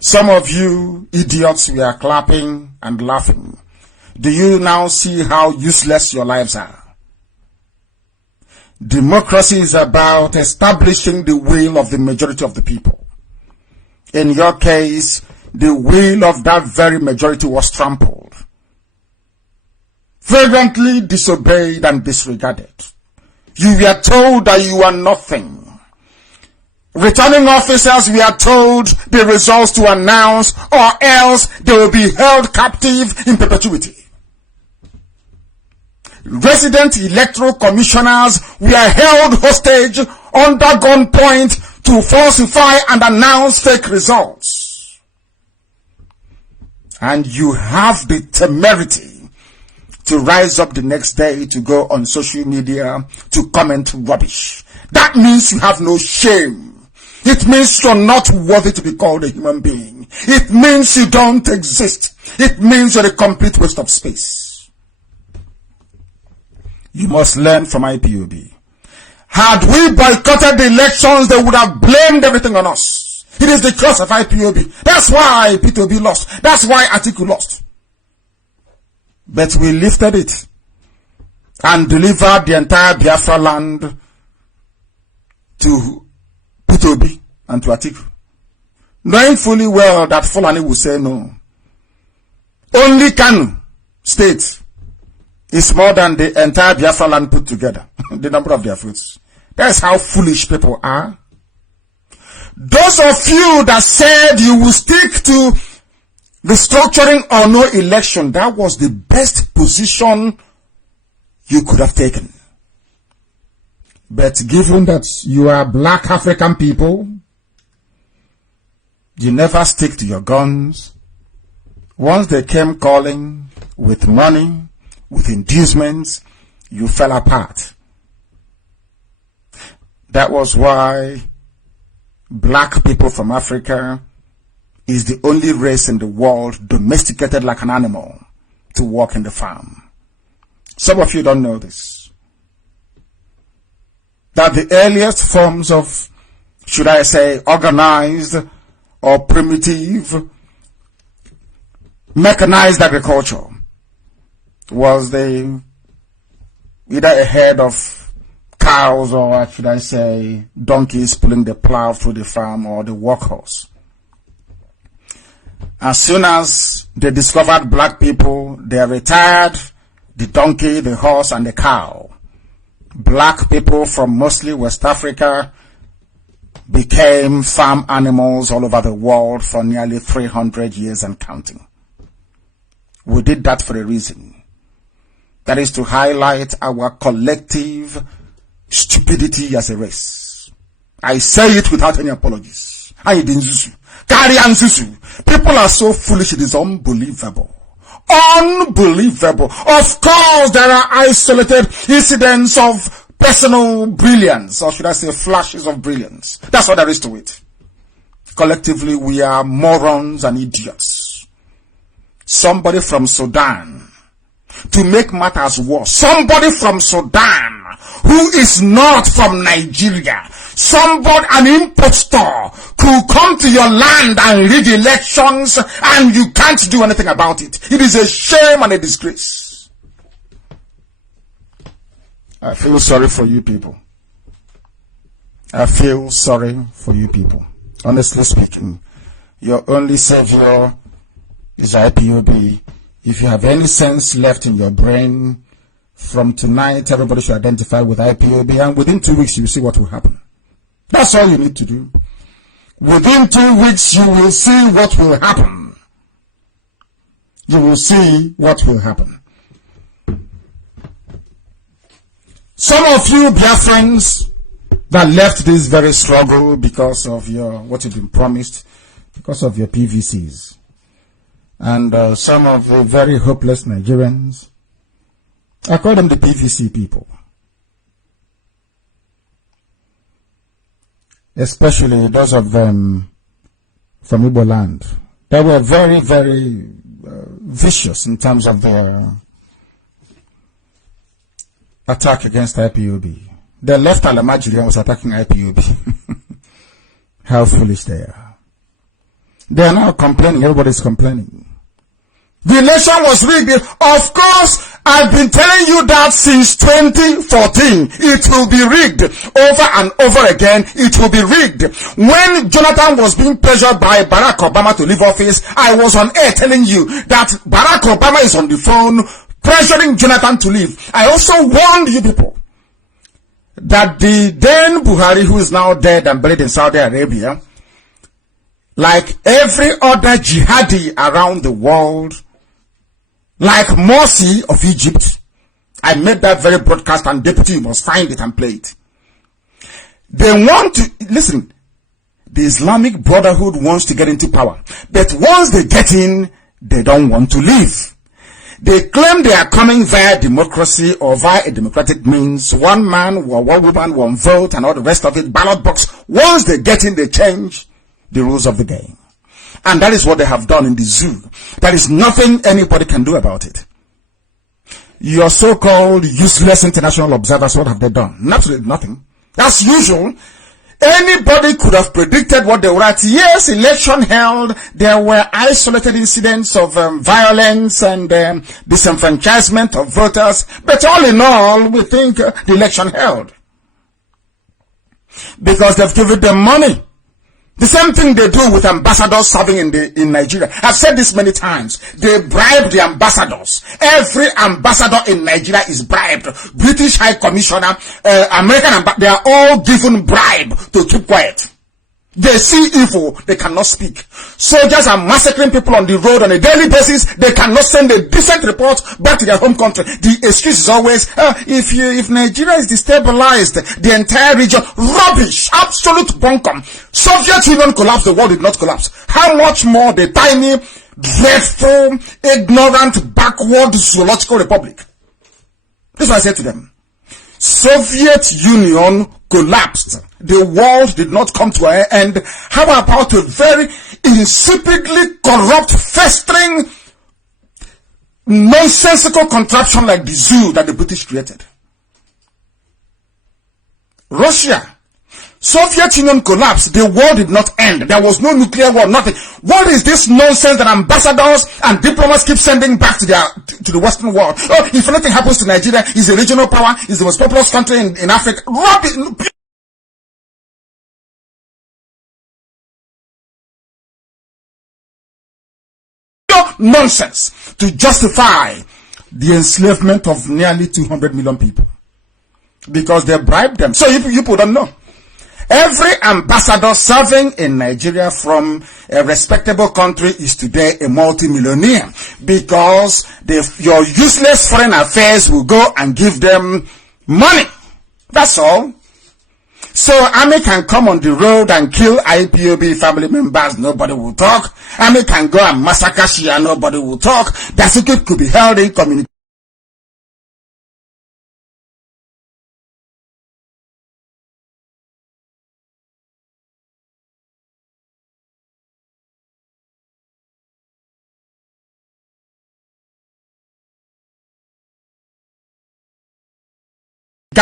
Some of you idiots were clapping and laughing. Do you now see how useless your lives are? Democracy is about establishing the will of the majority of the people. In your case, the will of that very majority was trampled, flagrantly disobeyed and disregarded. You were told that you are nothing. Returning officers were told the results to announce, or else they will be held captive in perpetuity. Resident electoral commissioners were held hostage under gunpoint to falsify and announce fake results. And you have the temerity to rise up the next day to go on social media to comment rubbish. That means you have no shame. It means you're not worthy to be called a human being. It means you don't exist. It means you're a complete waste of space. You must learn from IPOB. Had we boycotted the elections, they would have blamed everything on us. It is the curse of IPOB. That's why P2B lost. That's why Atiku lost. But we lifted it and delivered the entire Biafra land to P2B and to Atiku, knowing fully well that Fulani will say no. Only Kanu state is more than the entire Biafra land put together, the number of their votes. That's how foolish people are. Those of you that said you will stick to the structuring or no election, that was the best position you could have taken. But given that you are black African people, you never stick to your guns. Once they came calling with money, with inducements, you fell apart. That was why black people from Africa is the only race in the world domesticated like an animal to work in the farm. Some of you don't know this. That the earliest forms of, should I say, organized or primitive mechanized agriculture was either a herd of cows, or should I say donkeys pulling the plow through the farm, or the workhorse. As soon as they discovered black people, they retired the donkey, the horse, and the cow. Black people from mostly West Africa became farm animals all over the world for nearly 300 years and counting. We did that for a reason. That is to highlight our collective stupidity as a race. I say it without any apologies. People are so foolish, it is unbelievable. Unbelievable. Of course, there are isolated incidents of personal brilliance, or should I say flashes of brilliance. That's what there is to it. Collectively, we are morons and idiots. Somebody from Sudan, to make matters worse, somebody from Sudan who is not from Nigeria, somebody, an impostor, could come to your land and rig elections and you can't do anything about it. It is a shame and a disgrace. I feel sorry for you people. I feel sorry for you people. Honestly speaking, your only savior is IPOB. If you have any sense left in your brain, from tonight, everybody should identify with IPOB, and within 2 weeks, you will see what will happen. That's all you need to do. Within 2 weeks, you will see what will happen. You will see what will happen. Some of you Biafrans that left this very struggle because of what you've been promised, because of your PVCs, and some of the very hopeless Nigerians, I call them the PVC people. Especially those of them from Igbo land. They were very, very vicious in terms of their attack against IPOB. The left Alamajiri was attacking IPOB. How foolish they are. They are now complaining. Everybody's complaining. The election was rigged. Of course, I've been telling you that since 2014. It will be rigged. Over and over again, it will be rigged. When Jonathan was being pressured by Barack Obama to leave office, I was on air telling you that Barack Obama is on the phone pressuring Jonathan to leave. I also warned you people that the then Buhari, who is now dead and buried in Saudi Arabia, like every other jihadi around the world, like Morsi of Egypt, I made that very broadcast, and deputy, you must find it and play it. They want to, listen, the Islamic Brotherhood wants to get into power, but once they get in, they don't want to leave. They claim they are coming via democracy or via a democratic means, one man, one woman, one vote, and all the rest of it, ballot box. Once they get in, they change the rules of the game. And that is what they have done in the zoo. There is nothing anybody can do about it. Your so-called useless international observers, what have they done? Absolutely nothing. That's usual. Anybody could have predicted what they were at. Yes, election held. There were isolated incidents of violence and disenfranchisement of voters. But all in all, we think the election held. Because they've given them money. The same thing they do with ambassadors serving in Nigeria. I've said this many times. They bribe the ambassadors. Every ambassador in Nigeria is bribed. British High Commissioner, American they are all given bribe to keep quiet. They see evil, they cannot speak. Soldiers are massacring people on the road on a daily basis. They cannot send a decent report back to their home country. The excuse is always, if Nigeria is destabilized, the entire region, rubbish, absolute bunkum. Soviet Union collapsed, the world did not collapse. How much more the tiny, dreadful, ignorant, backward zoological republic? This is what I said to them. Soviet Union collapsed. The world did not come to an end. How about a very insipidly corrupt, festering, nonsensical contraption like the zoo that the British created? Russia. Soviet Union collapsed. The world did not end. There was no nuclear war, nothing. What is this nonsense that ambassadors and diplomats keep sending back to the Western world? Oh, if anything happens to Nigeria, it's a regional power, it's the most populous country in Africa. Rubbish. Nonsense to justify the enslavement of nearly 200 million people because they bribed them. So you people don't know. Every ambassador serving in Nigeria from a respectable country is today a multi-millionaire because your useless foreign affairs will go and give them money. That's all. So army can come on the road and kill IPOB family members, nobody will talk. Army can go and massacre Shia, nobody will talk. The secret could be held in communication.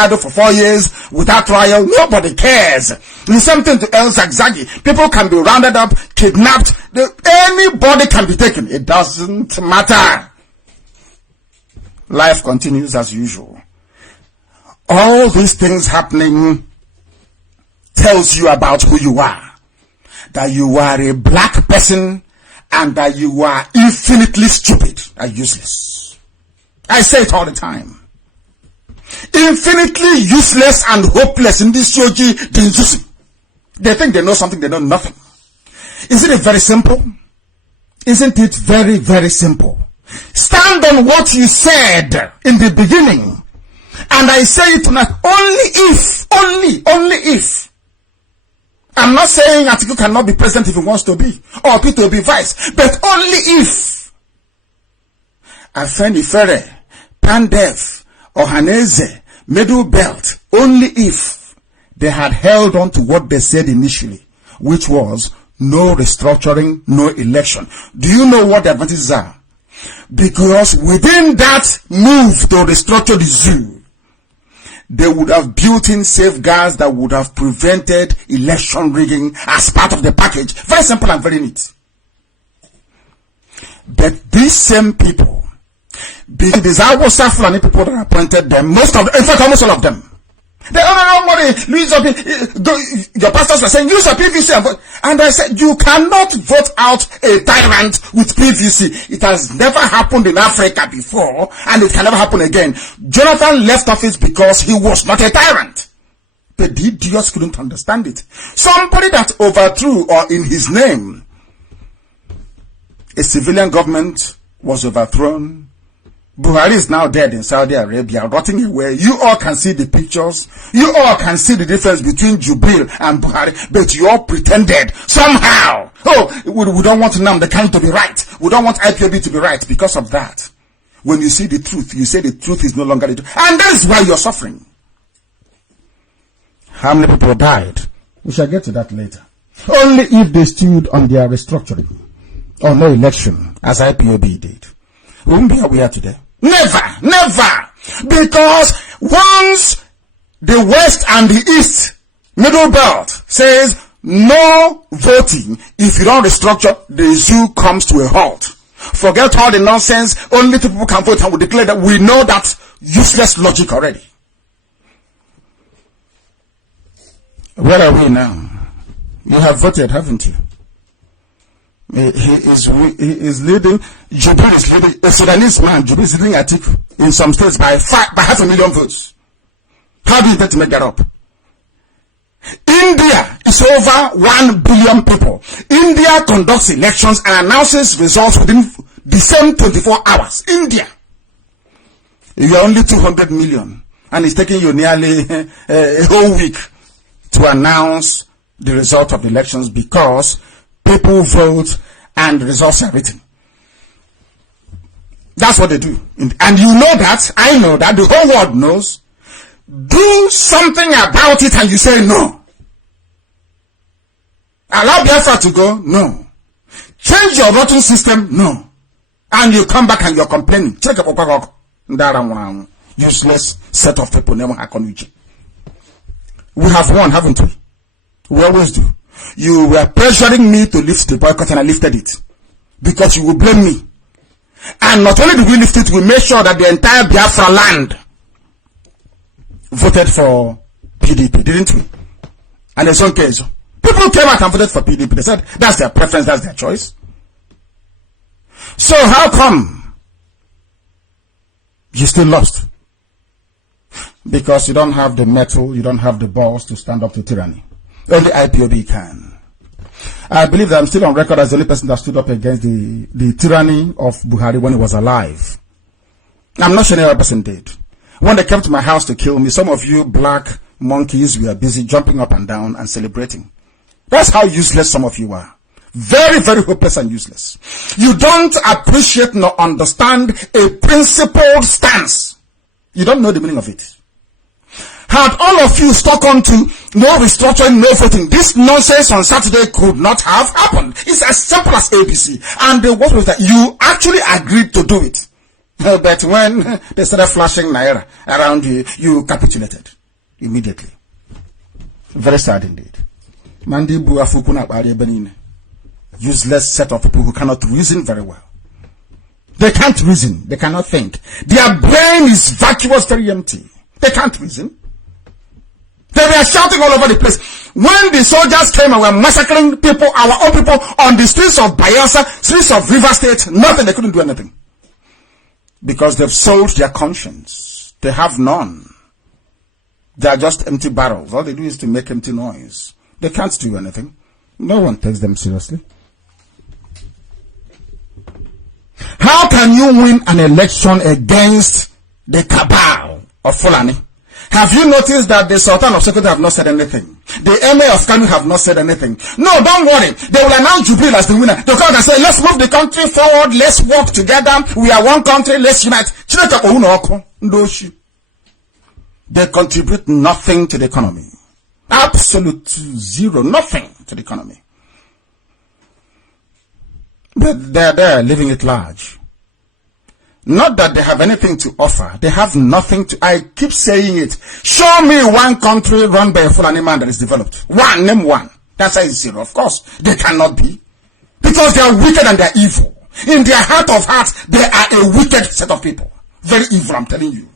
For 4 years without trial, nobody cares. It's something to El Zagzagi. People can be rounded up, kidnapped. Anybody can be taken. It doesn't matter. Life continues as usual. All these things happening tells you about who you are. That you are a black person and that you are infinitely stupid and useless. I say it all the time. Infinitely useless and hopeless in this shoji dinjusi. They think they know something, they know nothing. Isn't it very simple? Isn't it very, very simple? Stand on what you said in the beginning. And I say it tonight, only if. I'm not saying Atiku cannot be president if he wants to be, or Peter be vice, but only if Afeni Fere, Pandef, Ohaneze, Middle Belt, only if they had held on to what they said initially, which was no restructuring, no election. Do you know what the advantages are? Because within that move to restructure the zoo, they would have built in safeguards that would have prevented election rigging as part of the package. Very simple and very neat. But these same people, these Hausa Fulani people that appointed them, most of them, in fact almost all of them, they don't money, your pastors were saying, use your PVC. And I said, you cannot vote out a tyrant with PVC. It has never happened in Africa before, and it can never happen again. Jonathan left office because he was not a tyrant. But the idiots couldn't understand it. Somebody that overthrew, or in his name, a civilian government was overthrown. Buhari is now dead in Saudi Arabia, rotting away. You all can see the pictures. You all can see the difference between Jubil and Buhari, but you all pretended somehow. Oh, we don't want Nnamdi Kanu to be right. We don't want IPOB to be right. Because of that, when you see the truth, you say the truth is no longer the truth. And that is why you're suffering. How many people died? We shall get to that later. Only if they stood on their restructuring or no election, as IPOB did. We won't be where we are today. Never, never. Because once the West and the East, Middle Belt, says no voting, if you don't restructure, the zoo comes to a halt. Forget all the nonsense, only two people can vote, and we declare that we know that useless logic already. Where are we now? You have voted, haven't you? He is leading, Jubil is leading, a Sudanese man, Jubil is leading Atiku in some states by 500,000 votes. How do you get to make that up? India is over 1 billion people. India conducts elections and announces results within the same 24 hours. India. You are only 200 million, and it's taking you nearly a whole week to announce the result of the elections because people vote and the results are written. That's what they do. And you know that, I know that, the whole world knows. Do something about it and you say no. Allow Biafra to go? No. Change your voting system? No. And you come back and you're complaining. Check up useless set of people. We have won, haven't we? We always do. You were pressuring me to lift the boycott and I lifted it. Because you will blame me. And not only did we lift it, we made sure that the entire Biafra land voted for PDP, didn't we? And there's one case. People came out and voted for PDP. They said that's their preference, that's their choice. So how come you still lost? Because you don't have the mettle, you don't have the balls to stand up to tyranny. Only IPOB can. I believe that I'm still on record as the only person that stood up against the tyranny of Buhari when he was alive. I'm not sure any other person did. When they came to my house to kill me, some of you black monkeys were busy jumping up and down and celebrating. That's how useless some of you are. Very, very hopeless and useless. You don't appreciate nor understand a principled stance. You don't know the meaning of it. Had all of you stuck on to no restructuring, no voting, this nonsense on Saturday could not have happened. It's as simple as ABC. And the worst was that you actually agreed to do it. But when they started flashing Naira around you, you capitulated immediately. Very sad indeed. Useless set of people who cannot reason very well. They can't reason. They cannot think. Their brain is vacuous, very empty. They can't reason. They were shouting all over the place. When the soldiers came and were massacring people, our own people, on the streets of Bayelsa, streets of River State, nothing, they couldn't do anything. Because they've sold their conscience. They have none. They are just empty barrels. All they do is to make empty noise. They can't do anything. No one takes them seriously. How can you win an election against the cabal of Fulani? Have you noticed that the Sultan of Sokoto have not said anything? The Emir of Kanu have not said anything. No, don't worry. They will announce Jubil as the winner. They'll come and say, let's move the country forward. Let's work together. We are one country. Let's unite. They contribute nothing to the economy. Absolute zero. Nothing to the economy. But they're there living it large. Not that they have anything to offer. They have nothing to... I keep saying it. Show me one country run by a Fulani man that is developed. One. Name one. That's why it's zero. Of course, they cannot be. Because they are wicked and they are evil. In their heart of hearts, they are a wicked set of people. Very evil, I'm telling you.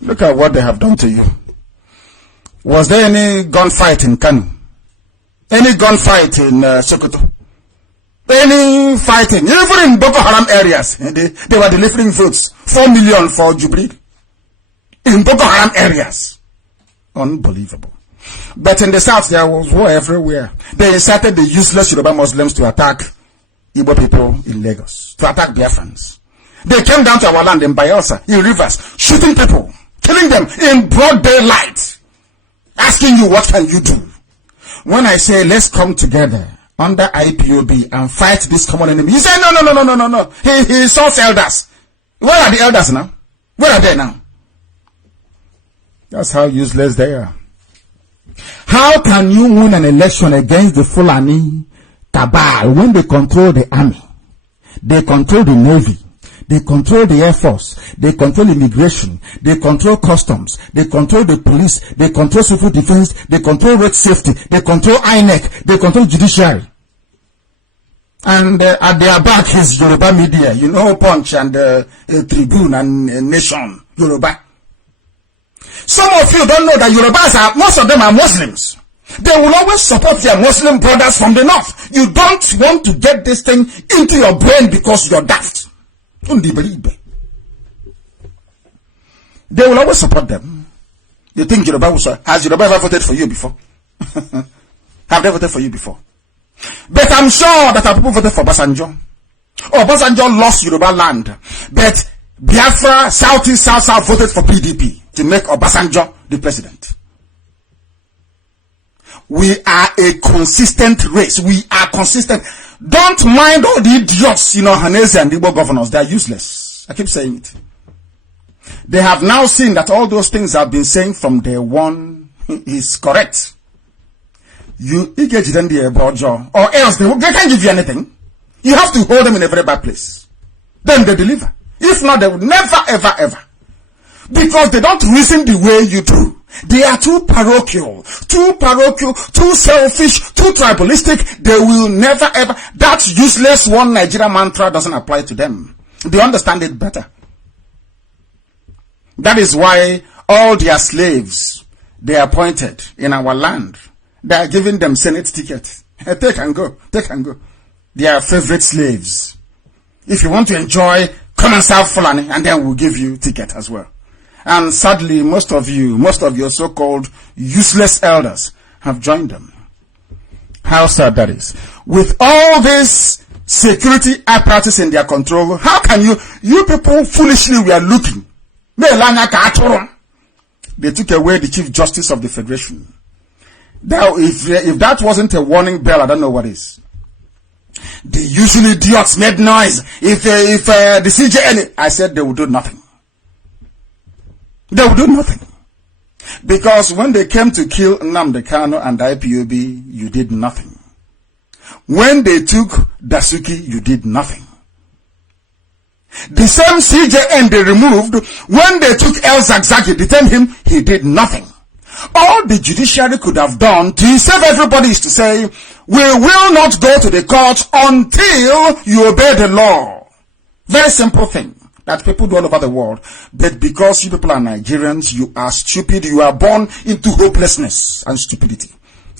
Look at what they have done to you. Was there any gunfight in Kanu? Any gunfight in Sokoto? Any fighting? Even in Boko Haram areas, they were delivering votes. 4 million for Jubilee. In Boko Haram areas. Unbelievable. But in the south, there was war everywhere. They incited the useless Yoruba Muslims to attack Igbo people in Lagos, to attack Biafrans. They came down to our land in Bayelsa, in rivers, shooting people, killing them in broad daylight, asking you, what can you do? When I say, let's come together under IPOB and fight this common enemy, you say, no. He insults elders. Where are the elders now? Where are they now? That's how useless they are. How can you win an election against the Fulani cabal when they control the army, they control the navy, they control the air force, they control immigration, they control customs, they control the police, they control civil defense, they control road safety, they control INEC, they control judiciary. And at their back is Yoruba media, you know, Punch and Tribune and Nation, Yoruba. Some of you don't know that Yorubas most of them are Muslims. They will always support their Muslim brothers from the north. You don't want to get this thing into your brain because you're daft. They will always support them. You think Yoruba has Yoruba ever voted for you before? Have they voted for you before? But I'm sure that our people voted for Obasanjo. Obasanjo lost Yoruba land. But Biafra, Southeast, South voted for PDP to make Obasanjo the president. We are a consistent race. We are consistent. Don't mind all the idiots, Hanese and Igbo governors. They are useless. I keep saying it. They have now seen that all those things I've been saying from day one is correct. You get it in the Bojo, or else they can't give you anything. You have to hold them in a very bad place. Then they deliver. If not, they will never, ever. Because they don't reason the way you do. They are too parochial, too selfish, too tribalistic. They will never, ever. That useless one Nigeria mantra doesn't apply to them. They understand it better. That is why all their slaves they appointed in our land, they are giving them Senate tickets. Take and go. They are favorite slaves. If you want to enjoy, come and serve Fulani, and then we'll give you ticket as well. And sadly, most of your so-called useless elders have joined them. How sad that is. With all this security apparatus in their control, how can you people foolishly were looking? They took away the Chief Justice of the Federation. Now, if that wasn't a warning bell, I don't know what is. The usual idiots made noise. If the CJN, I said they would do nothing. They will do nothing. Because when they came to kill Nnamdi Kanu and IPOB, you did nothing. When they took Dasuki, you did nothing. The same CJN they removed, when they took El Zagzagi, detained him, he did nothing. All the judiciary could have done to save everybody is to say, we will not go to the court until you obey the law. Very simple thing that people do all over the world. But because you people are Nigerians, you are stupid. You are born into hopelessness and stupidity.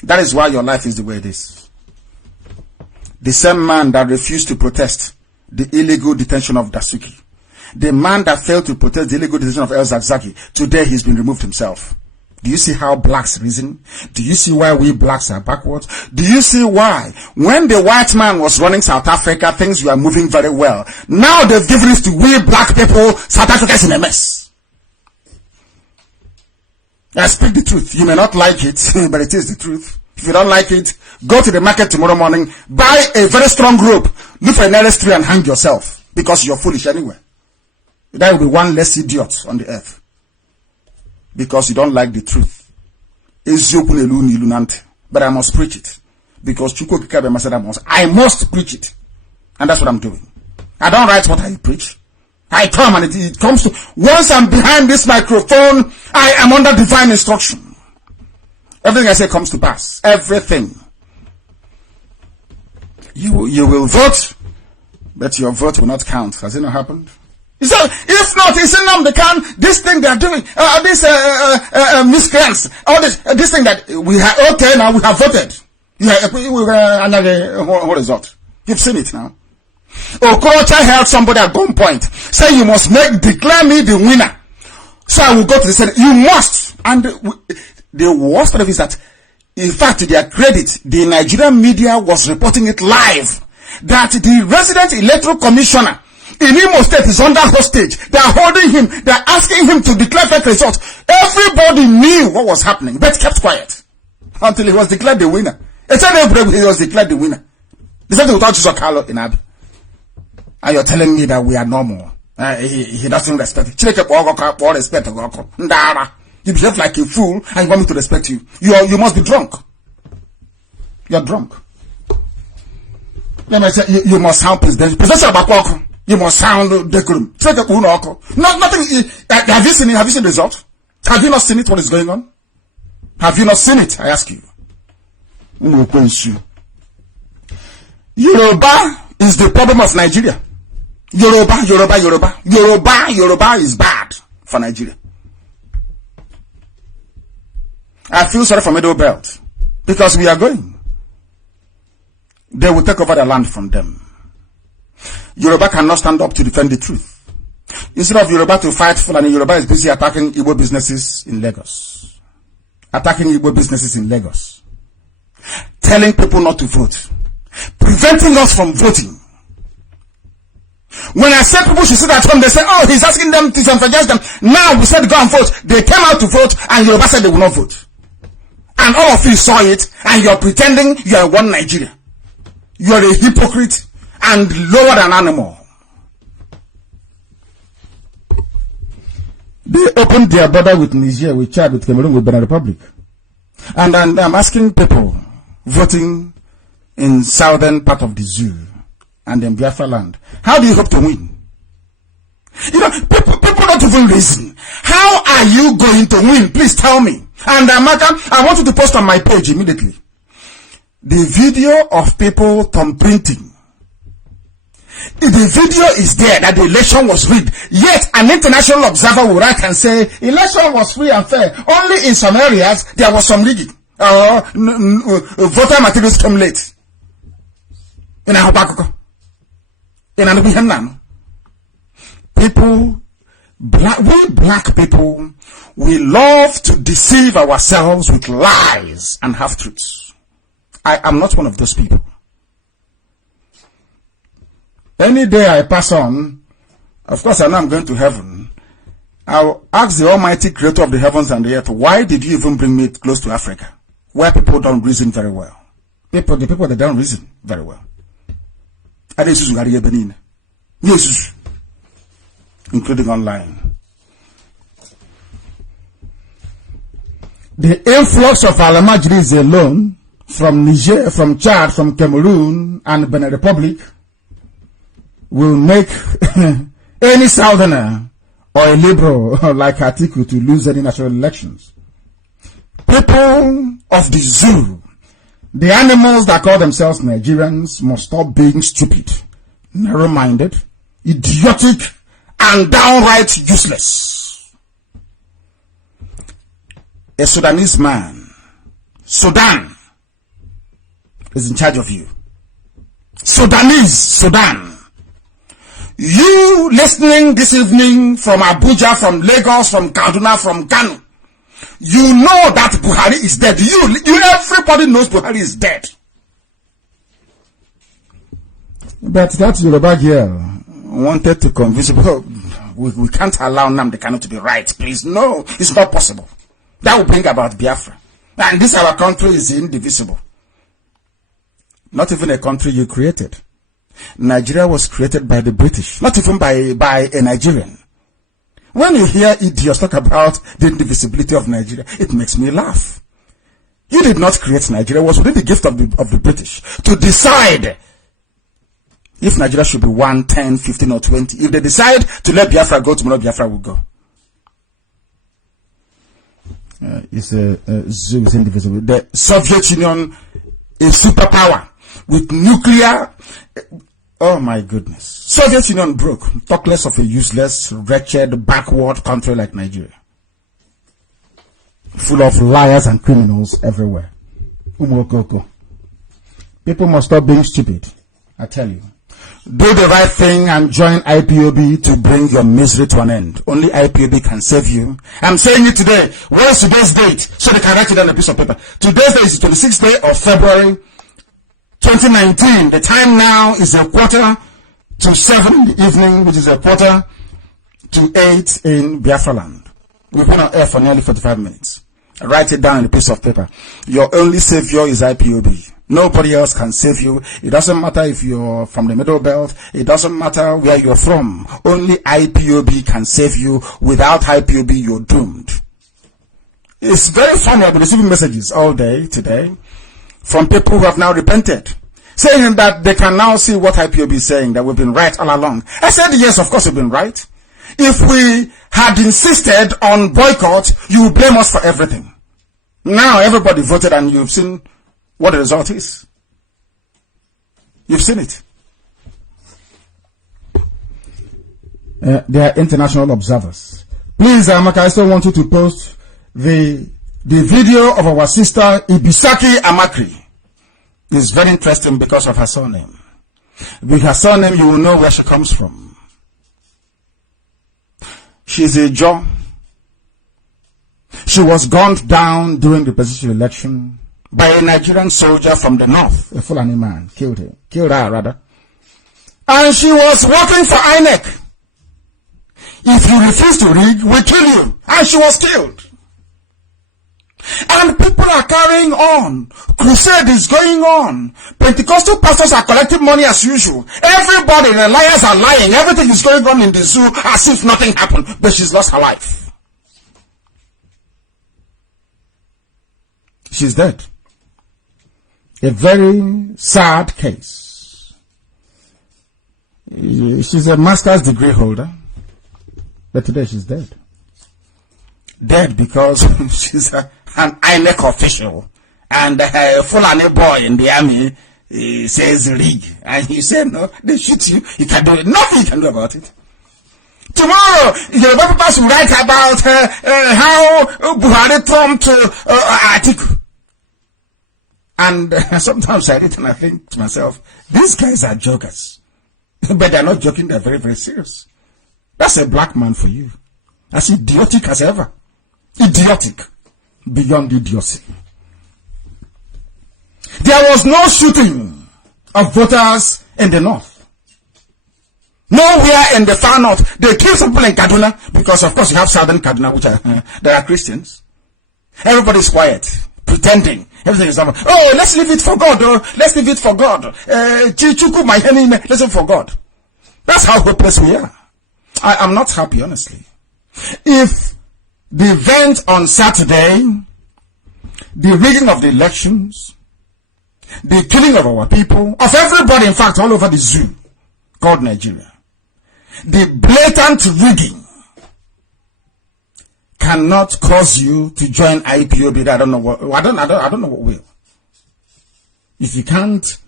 That is why your life is the way it is. The same man that refused to protest the illegal detention of Dasuki, the man that failed to protest the illegal detention of El Zagzagi, today he's been removed himself. Do you see how blacks reason? Do you see why we blacks are backwards? Do you see why when the white man was running South Africa, things were moving very well? Now they've given it to we black people. South Africa is in a mess. I speak the truth. You may not like it, but it is the truth. If you don't like it, go to the market tomorrow morning, buy a very strong rope, look for a nearest tree and hang yourself, because you're foolish anyway. There will be one less idiot on the earth. Because you don't like the truth. But I must preach it. Because I must preach it. And that's what I'm doing. I don't write what I preach. I come and it comes to, once I'm behind this microphone, I am under divine instruction. Everything I say comes to pass. Everything. You will vote, but your vote will not count. Has it not happened? So, if not, it's Nnamdi Kanu, this thing they are doing, this miscreants, all this thing that we have, okay, now we have voted. What result? You've seen it now. Okorocha held somebody at gunpoint, say you must declare me the winner. So I will go to the Senate. You must. And the worst part of it is that, in fact, to their credit, the Nigerian media was reporting it live, that the resident electoral commissioner in Imo State is under hostage. They are holding him. They are asking him to declare fake results. Everybody knew what was happening, but kept quiet until he was declared the winner. It's not everybody he was declared the winner. They said without Carlo in Abi. And you're telling me that we are normal. He doesn't respect it. You behave like a fool and you want me to respect you. You must be drunk. You're drunk. You must sound presidential. You must sound decorum. Nothing. Have you seen it? Have you seen the result? Have you not seen it? What is going on? Have you not seen it? I ask you. Yoruba is the problem of Nigeria. Yoruba is bad for Nigeria. I feel sorry for Middle Belt because we are going. They will take over the land from them. Yoruba cannot stand up to defend the truth. Instead of Yoruba to fight Fulani, Yoruba is busy attacking Igbo businesses in Lagos. Telling people not to vote. Preventing us from voting. When I said people should sit at home, they said, oh, he's asking them to disenfranchise them. Now we said go and vote. They came out to vote and Yoruba said they will not vote. And all of you saw it and you're pretending you are one Nigeria. You are a hypocrite and lower than animal. They opened their border with Niger, with Chad, with Cameroon, with Benin Republic. And I'm asking people voting in southern part of the zoo and in Biafra land, how do you hope to win? People don't even reason. How are you going to win? Please tell me. And I want you to post on my page immediately the video of people thumbprinting. The video is there that the election was rigged. Yet an international observer will write and say election was free and fair. Only in some areas there was some rigging. Voter materials came late. In people, we black people, we love to deceive ourselves with lies and half-truths. I am not one of those people. Any day I pass on, of course I know I'm going to heaven, I'll ask the Almighty Creator of the heavens and the earth, why did you even bring me close to Africa, where people don't reason very well? The people that don't reason very well. Including online. The influx of Al-Majris alone from Niger, from Chad, from Cameroon and Benin Republic will make any southerner or a liberal like Atiku to lose any national elections. People of the zoo, the animals that call themselves Nigerians, must stop being stupid, narrow-minded, idiotic, and downright useless. A Sudanese man, Sudan, is in charge of you. Sudan. You listening this evening from Abuja, from Lagos, from Kaduna, from Kanu, you know that Buhari is dead. Everybody knows Buhari is dead. But that Yoruba girl wanted to convince people, we can't allow Nnamdi Kanu to be right, please. No, it's not possible. That will bring about Biafra. And this our country is indivisible. Not even a country you created. Nigeria was created by the British, not even by a Nigerian. When you hear idiots talk about the indivisibility of Nigeria, it makes me laugh. You did not create Nigeria. It was within the gift of the British to decide if Nigeria should be 1, 10, 15 or 20. If they decide to let Biafra go, tomorrow Biafra will go. It's indivisible. The Soviet Union is superpower. with nuclear. Oh my goodness. Soviet Union broke. Talk less of a useless, wretched, backward country like Nigeria. Full of liars and criminals everywhere. People must stop being stupid. I tell you. Do the right thing and join IPOB to bring your misery to an end. Only IPOB can save you. I'm saying it today. What is today's date? So they can write it on a piece of paper. Today's date is the 26th day of February 2019. The time now is 7:15 in the evening, which is 7:45 in Biafra land. We've been on air for nearly 45 minutes. Write it down on a piece of paper. Your only savior is IPOB. Nobody else can save you. It doesn't matter if you're from the middle belt. It doesn't matter where you're from. Only IPOB can save you. Without IPOB, you're doomed. It's very funny. I've been receiving messages all day today from people who have now repented, saying that they can now see what IPOB is saying, that we've been right all along. I said, yes, of course we've been right. If we had insisted on boycott, you would blame us for everything. Now everybody voted and you've seen what the result is. You've seen it. They are international observers. Please, Amaka, I still want you to post the video of our sister Ibisaki Amakri. It's very interesting because of her surname. With her surname, you will know where she comes from. She's a Jaw. She was gunned down during the presidential election by a Nigerian soldier from the north. A Fulani man killed her rather. And she was working for INEC. If you refuse to rig, we kill you. And she was killed. And people are carrying on. Crusade is going on. Pentecostal pastors are collecting money as usual. Everybody, the liars are lying. Everything is going on in the zoo as if nothing happened. But she's lost her life. She's dead. A very sad case. She's a master's degree holder. But today she's dead. Dead because she's an INEC official. And a Fulani boy in the army says rig. And he said, no, they shoot you. You can do it. Nothing you can do about it. Tomorrow, your papers will write about how Buhari trumped Atiku. And sometimes I read and I think to myself, these guys are jokers. But they're not joking, they're very, very serious. That's a black man for you. As idiotic as ever. Idiotic. Beyond idiocy. There was no shooting of voters in the north. Nowhere in the far north. They killed some people in Kaduna, because of course you have southern Kaduna, which are, there are Christians. Everybody's quiet, pretending everything is normal. Oh, let's leave it for God. Oh, let's leave it for God. Let's leave it for God. That's how hopeless we are. I am not happy, honestly. If the event on Saturday, the rigging of the elections, the killing of our people, of everybody, in fact, all over the zoo called Nigeria, the blatant rigging cannot cause you to join IPOB. I don't know what will. If you can't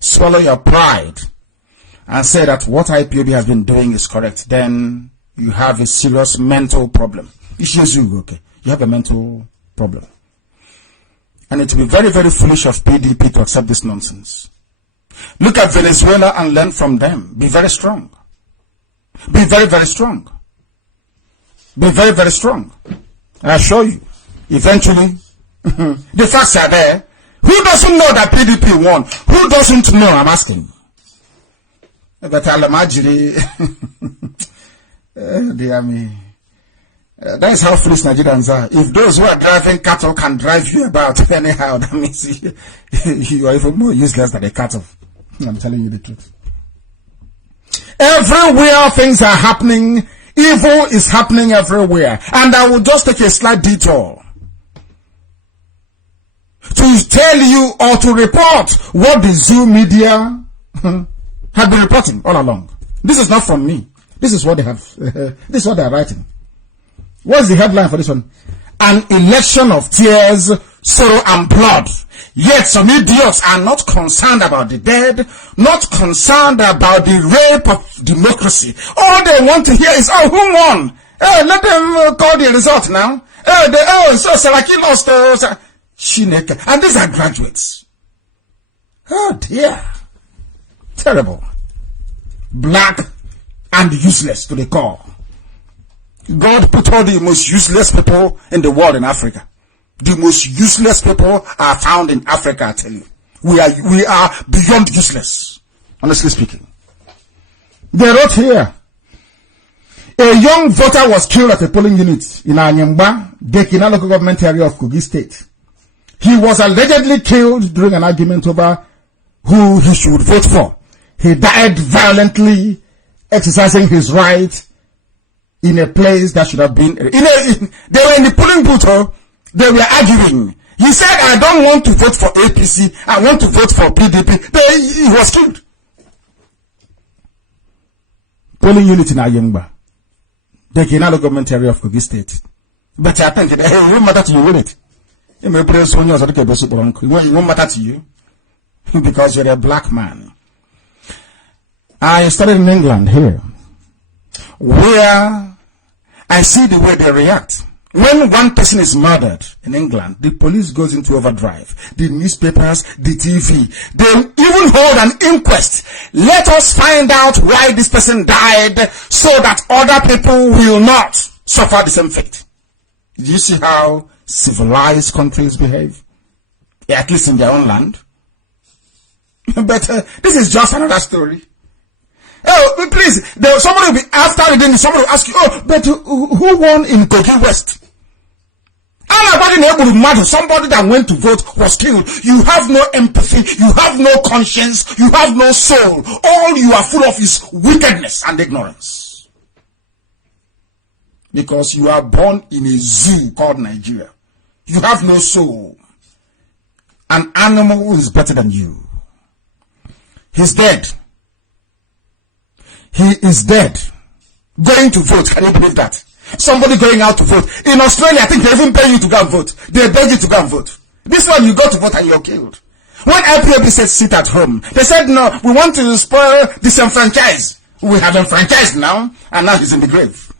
swallow your pride and say that what IPOB has been doing is correct, then you have a serious mental problem. Okay? You have a mental problem. And it will be very, very foolish of PDP to accept this nonsense. Look at Venezuela and learn from them. Be very strong. Be very, very strong. Be very, very strong. I assure you, eventually, the facts are there. Who doesn't know that PDP won? Who doesn't know? I'm asking. But Alamajiri, dear me. That is how foolish Nigerians are. If those who are driving cattle can drive you about anyhow, that means you are even more useless than a cattle. I'm telling you the truth. Everywhere things are happening, evil is happening everywhere. And I will just take a slight detour to tell you or to report what the Zoo media have been reporting all along. This is not from me. This is what they have. This is what they are writing. What's the headline for this one? An election of tears sorrow and blood. Yet some idiots are not concerned about the dead, not concerned about the rape of democracy. All they want to hear is, oh, who won? Let them call the result now. So Salaki lost. Shineka. And these are graduates. Oh dear. Terrible. Black and useless to the core. God put all the most useless people in the world in Africa. The most useless people are found in Africa, I tell you. We are beyond useless, honestly speaking. They wrote here, a young voter was killed at a polling unit in Anyamba, Dekina local government area of Kogi State. He was allegedly killed during an argument over who he should vote for. He died violently, exercising his right in a place that should have been... they were in the polling booth, they were arguing. He said, I don't want to vote for APC, I want to vote for PDP. He was killed. Polling unit in Ayemba, the Kinalo government area of Kogi State. But I think it won't matter to you, will it? It won't matter to you because you're a black man. I studied in England here, where I see the way they react. When one person is murdered in England, the police goes into overdrive. The newspapers, the TV, they even hold an inquest. Let us find out why this person died so that other people will not suffer the same fate. Do you see how civilized countries behave? At least in their own land. But this is just another story. Oh, please, somebody will be after reading this, somebody will ask you, oh, but who won in Kogi West? Somebody that went to vote was killed. You have no empathy, you have no conscience, you have no soul. All you are full of is wickedness and ignorance. Because you are born in a zoo called Nigeria. You have no soul. An animal is better than you. He's dead. He is dead. Going to vote. Can you believe that? Somebody going out to vote. In Australia, I think they even pay you to go and vote. They beg you to go and vote. This one, you go to vote and you're killed. When IPOB said sit at home, they said no, we want to spoil disenfranchise. We have enfranchised now, and now he's in the grave.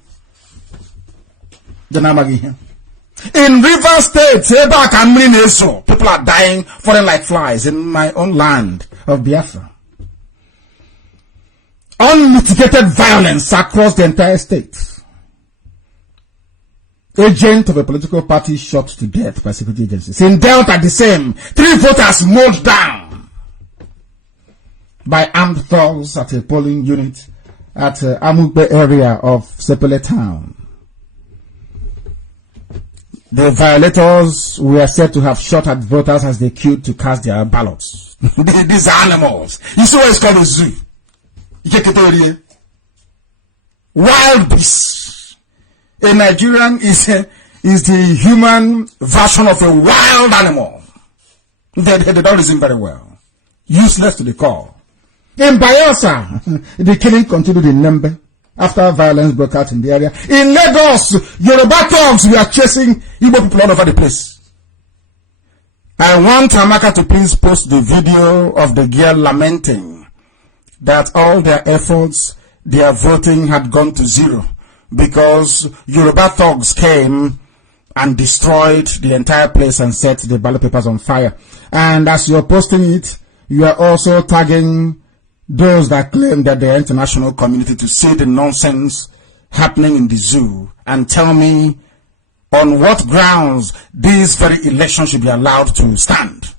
In River State, people are dying, falling like flies in my own land of Biafra. Unmitigated violence across the entire state. Agent of a political party shot to death by security agencies. In Delta, the same. 3 voters mowed down by armed thugs at a polling unit at Amugbe area of Sepele town. The violators were said to have shot at voters as they queued to cast their ballots. These are animals. You see what it's called a zoo. Wild beasts. A Nigerian is the human version of a wild animal. They don't listen very well. Useless to the core. In Bayelsa, the killing continued in Nembe after violence broke out in the area. In Lagos, Yoruba thugs were chasing Igbo people all over the place. I want Amaka to please post the video of the girl lamenting that all their efforts, their voting had gone to zero because Yoruba thugs came and destroyed the entire place and set the ballot papers on fire. And as you're posting it, you are also tagging those that claim that they are international community to see the nonsense happening in the zoo and tell me on what grounds this very election should be allowed to stand,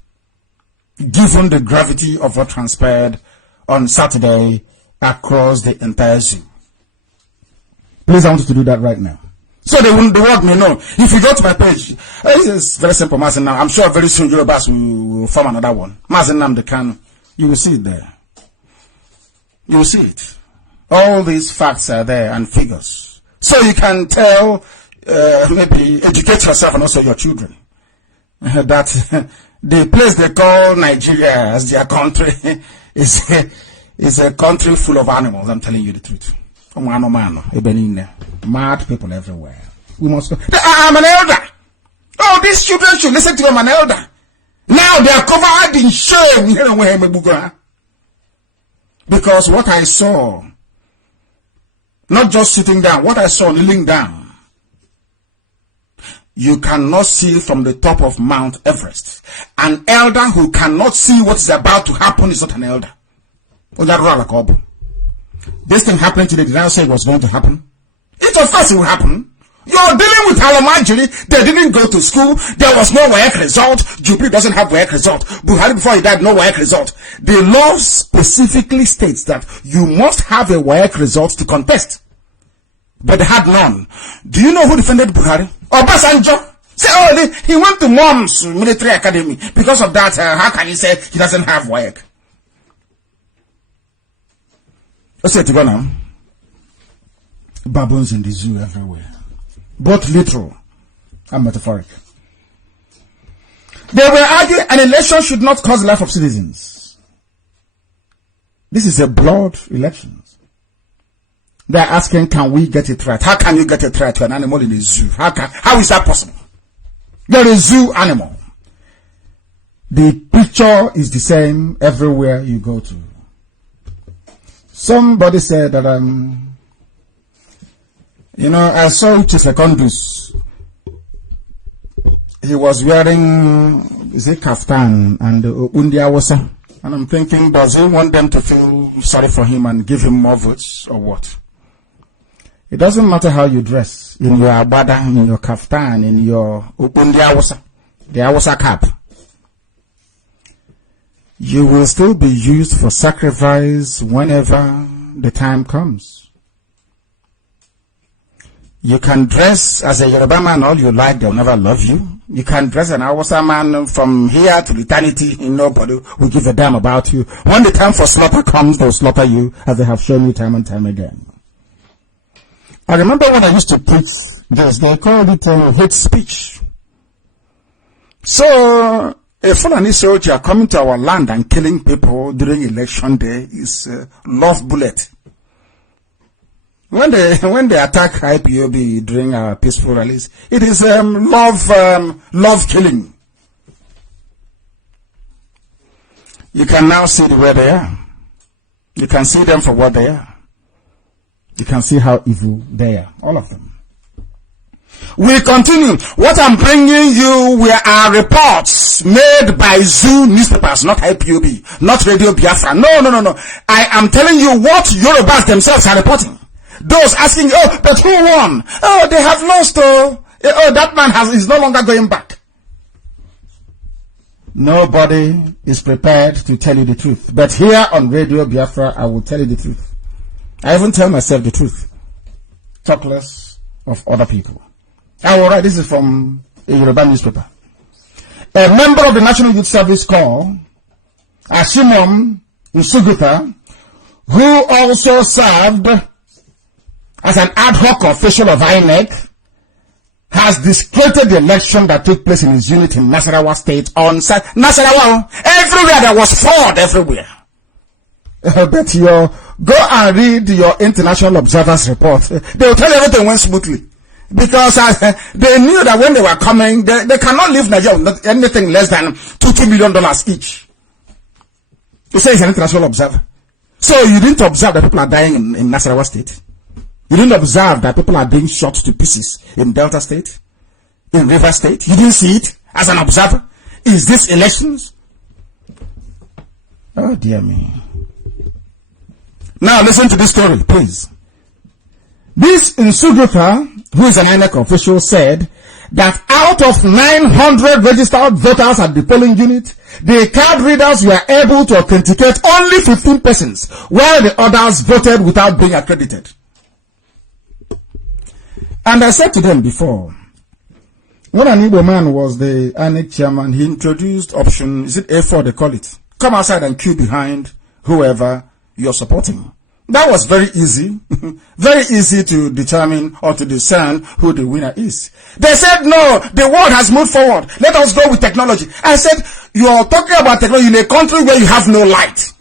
given the gravity of what transpired on Saturday across the entire zoo. Please, I want you to do that right now. So the world may know. If you go to my page, this is very simple, Mazin. Now, I'm sure very soon Yorubas will form another one. Mazin Nnamdi Kanu. You will see it there. You will see it. All these facts are there and figures. So you can tell, maybe educate yourself and also your children, that the place they call Nigeria as their country is a country full of animals. I'm telling you the truth. Mad people everywhere. We must go. I'm an elder. Oh, these children should listen to an elder. Now they are covered in shame. Because what I saw, not just sitting down, what I saw kneeling down, you cannot see from the top of Mount Everest. An elder who cannot see what is about to happen is not an elder. This thing happening today, did I say it was going to happen? It of course it will happen. You're dealing with Alamajiri. They didn't go to school. There was no WAEC result. Jubilee doesn't have WAEC result. Buhari before he died, no WAEC result. The law specifically states that you must have a WAEC result to contest. But they had none. Do you know who defended Buhari? Obasanjo. Say, oh, he went to Mom's military academy. Because of that, how can he say he doesn't have WAEC? Let's say to go now. Baboons in the zoo everywhere. Both literal and metaphoric. They were arguing an election should not cost the life of citizens. This is a blood election. They're asking, can we get it right? How can you get it right to an animal in a zoo? How is that possible? You're a zoo animal. The picture is the same everywhere you go to. Somebody said that, I saw Secondus. He was wearing, kaftan and Undia Wasa. And I'm thinking, does he want them to feel sorry for him and give him more votes or what? It doesn't matter how you dress, in your abada, in your kaftan, in your Undia Wasa, the Awasa cap. You will still be used for sacrifice whenever the time comes. You can dress as a Yoruba man all you like, they'll never love you. You can dress an Awasa man from here to eternity, nobody will give a damn about you. When the time for slaughter comes, they'll slaughter you, as they have shown you time and time again. I remember when I used to preach this, they called it hate speech. So, a Fulani soldier coming to our land and killing people during election day is love bullet. When they attack IPOB during our peaceful rallies, it is love killing. You can now see where they are. You can see them for what they are. You can see how evil they are, all of them. We continue. What I'm bringing you are reports made by Zoo newspapers, not IPOB, not Radio Biafra. No. I am telling you what Yorubas themselves are reporting. Those asking, oh, but who won? Oh, they have lost. Oh, that man is no longer going back. Nobody is prepared to tell you the truth. But here on Radio Biafra, I will tell you the truth. I even tell myself the truth. Talk less of other people. I will write, this is from a Yoruba newspaper. A member of the National Youth Service Corps, Ashimon Nsuguta, who also served as an ad hoc official of INEC, has discredited the election that took place in his unit in Nasarawa State on Nasarawa. Everywhere there was fraud everywhere. But go and read your international observers report. They will tell you everything went smoothly. Because they knew that when they were coming, they cannot leave Nigeria with anything less than $2 million each. You say it's an international observer. So you didn't observe that people are dying in Nasarawa State. You didn't observe that people are being shot to pieces in Delta State, in River State. You didn't see it as an observer. Is this elections? Oh dear me. Now listen to this story, please. This Nsuguta, who is an INEC official, said that out of 900 registered voters at the polling unit, the card readers were able to authenticate only 15 persons, while the others voted without being accredited. And I said to them before, when an Igbo man was the INEC chairman, he introduced option, is it A4 they call it? Come outside and queue behind whoever you're supporting. That was very easy, very easy to determine or to discern who the winner is. They said, no, the world has moved forward. Let us go with technology. I said, you are talking about technology in a country where you have no light.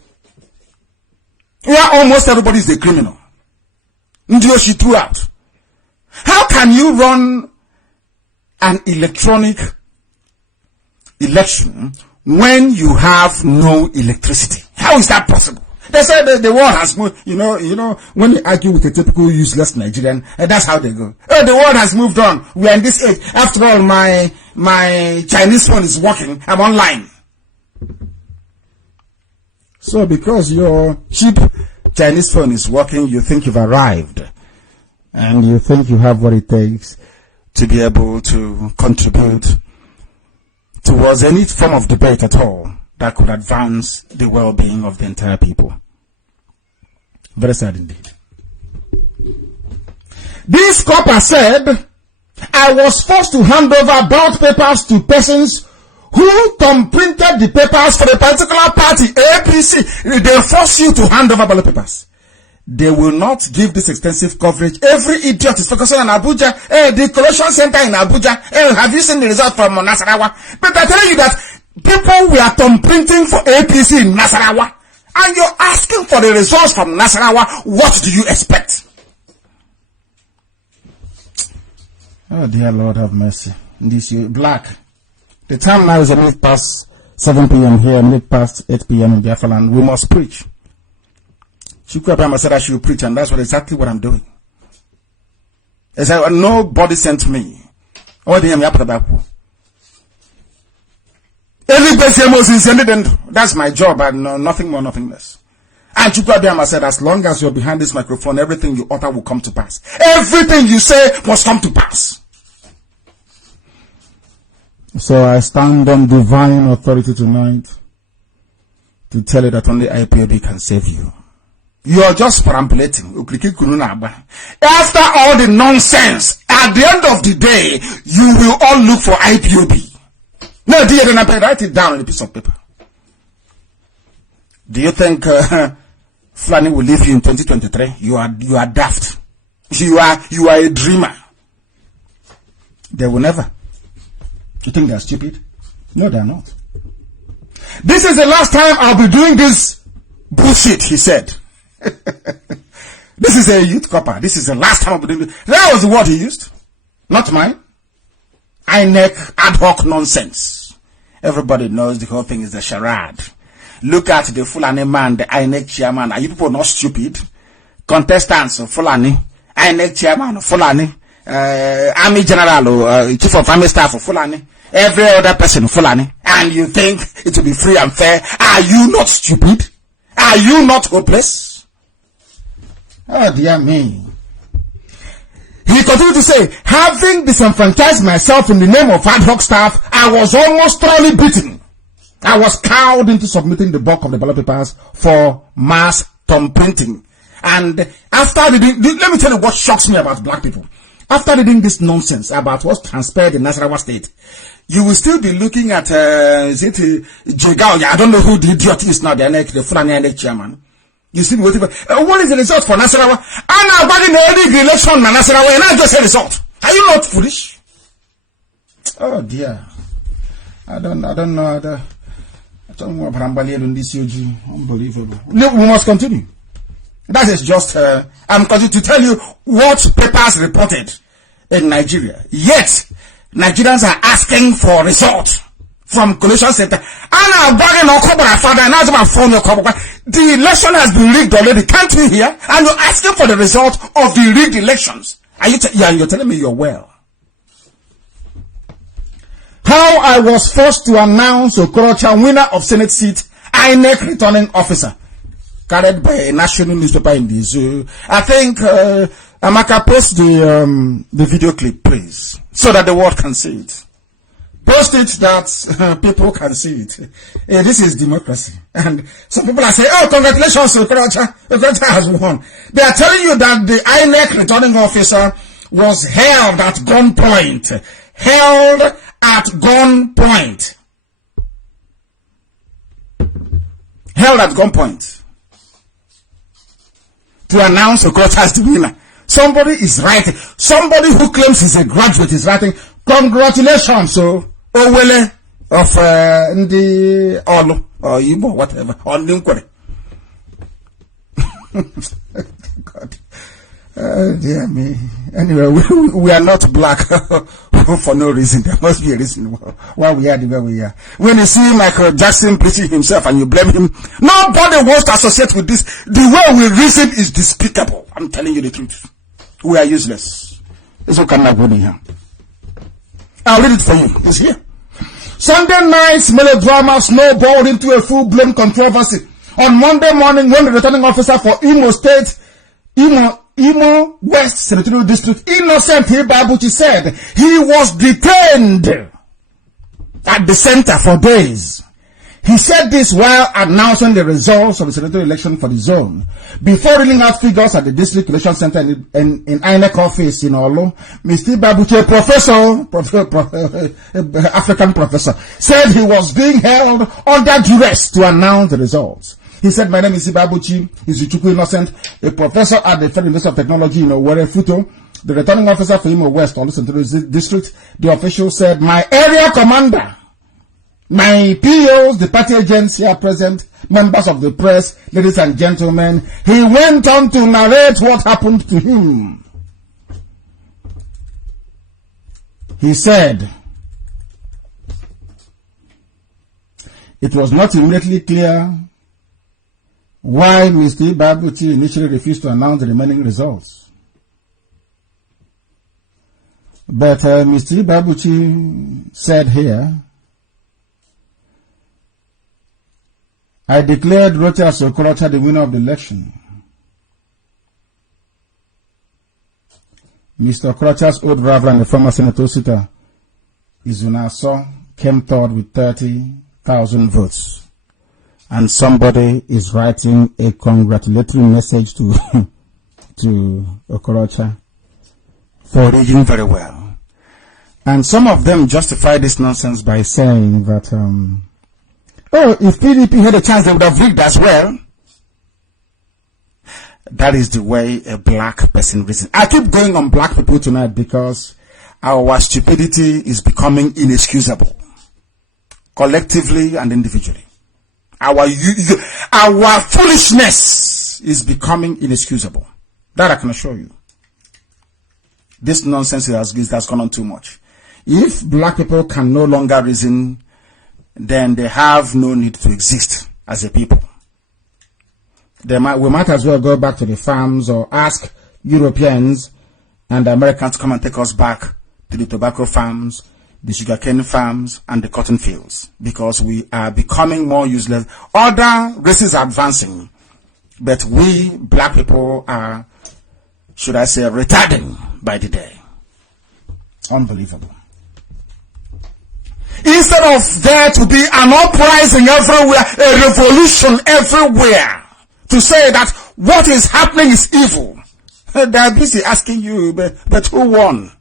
Where almost everybody is a criminal. Ndioshi threw out. How can you run an electronic election when you have no electricity? How is that possible? They said the world has moved. You know, when you argue with a typical useless Nigerian, that's how they go. Oh, the world has moved on. We are in this age. After all, my Chinese phone is working. I'm online. So because your cheap Chinese phone is working, you think you've arrived. And you think you have what it takes to be able to contribute towards any form of debate at all that could advance the well-being of the entire people. Very sad indeed. This copper said, I was forced to hand over ballot papers to persons who thumbprinted the papers for a particular party, APC. They force you to hand over ballot papers. They will not give this extensive coverage. Every idiot is focusing on Abuja. The collection center in Abuja. Have you seen the result from Nasarawa? But I tell you that people were thumbprinting for APC in Nasarawa. And you're asking for the results from Nasarawa. What do you expect? Oh dear Lord, have mercy. This is black. The time now is a minute past 7 p.m. here, a minute past 8 p.m. in Biafra land. We must preach. Chukwuemeka said I should preach, and that's exactly what I'm doing. They said, nobody sent me. That's my job, and nothing more, nothing less. And Chukwuemeka said, as long as you're behind this microphone, everything you utter will come to pass. Everything you say must come to pass. So I stand on divine authority tonight to tell you that only IPOB can save you. You are just perambulating. After all the nonsense, at the end of the day, you will all look for IPOB. No, dear, then write it down on a piece of paper. Do you think Fulani will leave you in 2023? You are daft. You are a dreamer. They will never. You think they're stupid? No, they're not. This is the last time I'll be doing this bullshit, he said. This is a youth copper. This is the last time I'll be doing this. That was the word he used. Not mine. INEC ad hoc nonsense. Everybody knows the whole thing is a charade. Look at the Fulani man, the INEC chairman. Are you people not stupid? Contestants of Fulani, INEC chairman of Fulani, army general or chief of army staff of Fulani, every other person of Fulani, and you think it will be free and fair? Are you not stupid? Are you not hopeless? Oh dear me. He continued to say, having disenfranchised myself in the name of ad hoc staff, I was almost thoroughly beaten. I was cowed into submitting the bulk of the ballot papers for mass thumbprinting. And after let me tell you what shocks me about black people. After reading this nonsense about what transpired in Nasarawa State, you will still be looking at, Jigao. I don't know who the idiot is now, the Fulani chairman. You still be waiting for, what is the result for Nasarawa? I'm not about the election in Nasarawa, and I just a result. Are you not foolish? Oh dear. I don't know. I don't know about this unbelievable. No, we must continue. That is just, I'm going to tell you what papers reported in Nigeria. Yet, Nigerians are asking for results from collation center. The election has been rigged already. Can't we hear? And you're asking for the result of the rigged elections. You're telling me you're well. How I was forced to announce Okorocha winner of Senate seat, INEC returning officer, carried by a national newspaper in the zoo. I think Amaka, post the video clip, please, so that the world can see it. Post it that people can see it. This is democracy. And some people are saying, oh, congratulations, Okorocha. Okorocha has won. They are telling you that the INEC returning officer was held at gunpoint. Held at gunpoint. Held at gunpoint. To announce Okorocha as the winner. Somebody is writing. Somebody who claims he's a graduate is writing, congratulations, so Owele of Ndi Olu or Igbo, whatever, or Ninkwere. God. Dear me. Anyway, we are not black. for no reason. There must be a reason why we are the way we are. When you see Michael Jackson preaching himself and you blame him, nobody wants to associate with this. The way we reason is despicable. I'm telling you the truth. We are useless. It's okay. I'll read it for you. It's here. Sunday night's melodrama snowballed into a full-blown controversy on Monday morning when the returning officer for Imo State, Imo West Senatorial District, Innocent Ibabuchi, said he was detained at the center for days. He said this while announcing the results of the senatorial election for the zone. Before reading out figures at the district election center in INEC office in Olo, Mr. Ibabuchi, a African professor, said he was being held under duress to announce the results. He said, my name is Ibabuchi, Izuchukwu Innocent, a professor at the Federal University of Technology in Owerri, Futo, the returning officer for Imo West, Olu Central District. The official said, my area commander, my POs, the party agents here present, members of the press, ladies and gentlemen, he went on to narrate what happened to him. He said, it was not immediately clear why Mr. Ibabuchi initially refused to announce the remaining results. But Mr. Ibabuchi said here, I declared Rochas Okorocha the winner of the election. Mr. Okorocha's old rival and the former senator sitter, Izunaso, came third with 30,000 votes. And somebody is writing a congratulatory message to to Okorocha for reading very well. And some of them justify this nonsense by saying that, oh, if PDP had a chance, they would have rigged as well. That is the way a black person reasons. I keep going on black people tonight because our stupidity is becoming inexcusable, collectively and individually. Our foolishness is becoming inexcusable. That I can assure you. This nonsense has gone on too much. If black people can no longer reason, then they have no need to exist as a people. We might as well go back to the farms or ask Europeans and Americans to come and take us back to the tobacco farms, the sugarcane farms, and the cotton fields, because we are becoming more useless. Other races are advancing, but we black people are, should I say, retarding by the day. Unbelievable. Instead of there to be an uprising everywhere, a revolution everywhere, to say that what is happening is evil, they're busy asking you, but who won?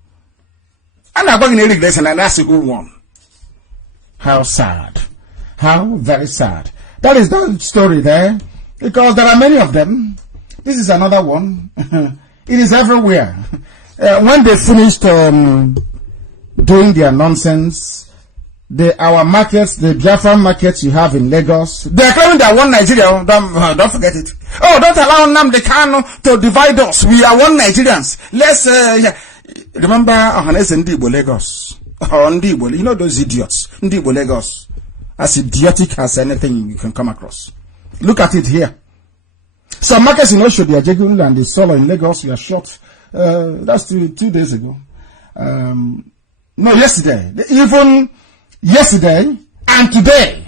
And I'm going to lesson and ask you who won. How sad. How very sad. That is the story there, because there are many of them. This is another one. It is everywhere. When they finished doing their nonsense, our markets, the Biafran markets you have in Lagos, they're claiming they are one Nigeria. Don't forget it. Oh, don't allow Nnamdi Kanu to divide us. We are one Nigerians. Let's remember Ndibo Lagos. Or Ndibo, you know those idiots. Ndibo Lagos. As idiotic as anything you can come across. Look at it here. Some markets in Oshodi, Ajegunle and the Solo in Lagos were shot. That's 2 days ago. No, yesterday. Even yesterday and today,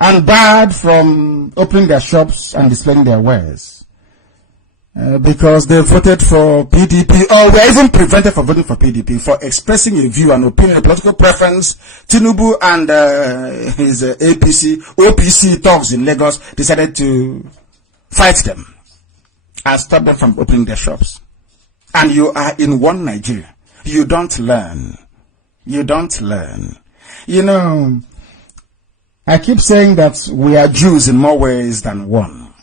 and barred from opening their shops and displaying their wares because they voted for PDP, or were even prevented from voting for PDP for expressing a view and opinion, a political preference. Tinubu and his APC, OPC thugs in Lagos decided to fight them and stop them from opening their shops. And you are in one Nigeria. You don't learn. You don't learn. You know, I keep saying that we are Jews in more ways than one.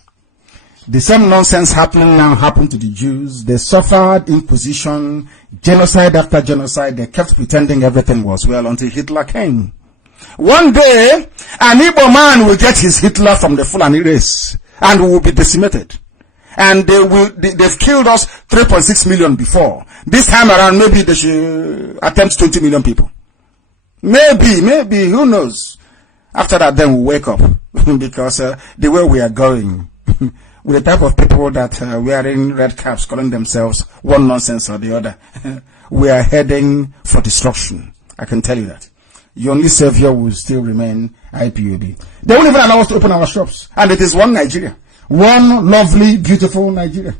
The same nonsense happening now happened to the Jews. They suffered inquisition, genocide after genocide. They kept pretending everything was well until Hitler came. One day, an Igbo man will get his Hitler from the Fulani race and will be decimated. And they've killed us 3.6 million before. This time around, maybe they should attempt 20 million people. Maybe, who knows? After that, then we'll wake up. Because the way we are going, with the type of people that wearing red caps, calling themselves one nonsense or the other, we are heading for destruction. I can tell you that. Your only savior will still remain IPOB. They won't even allow us to open our shops. And it is one Nigeria. One lovely, beautiful Nigeria.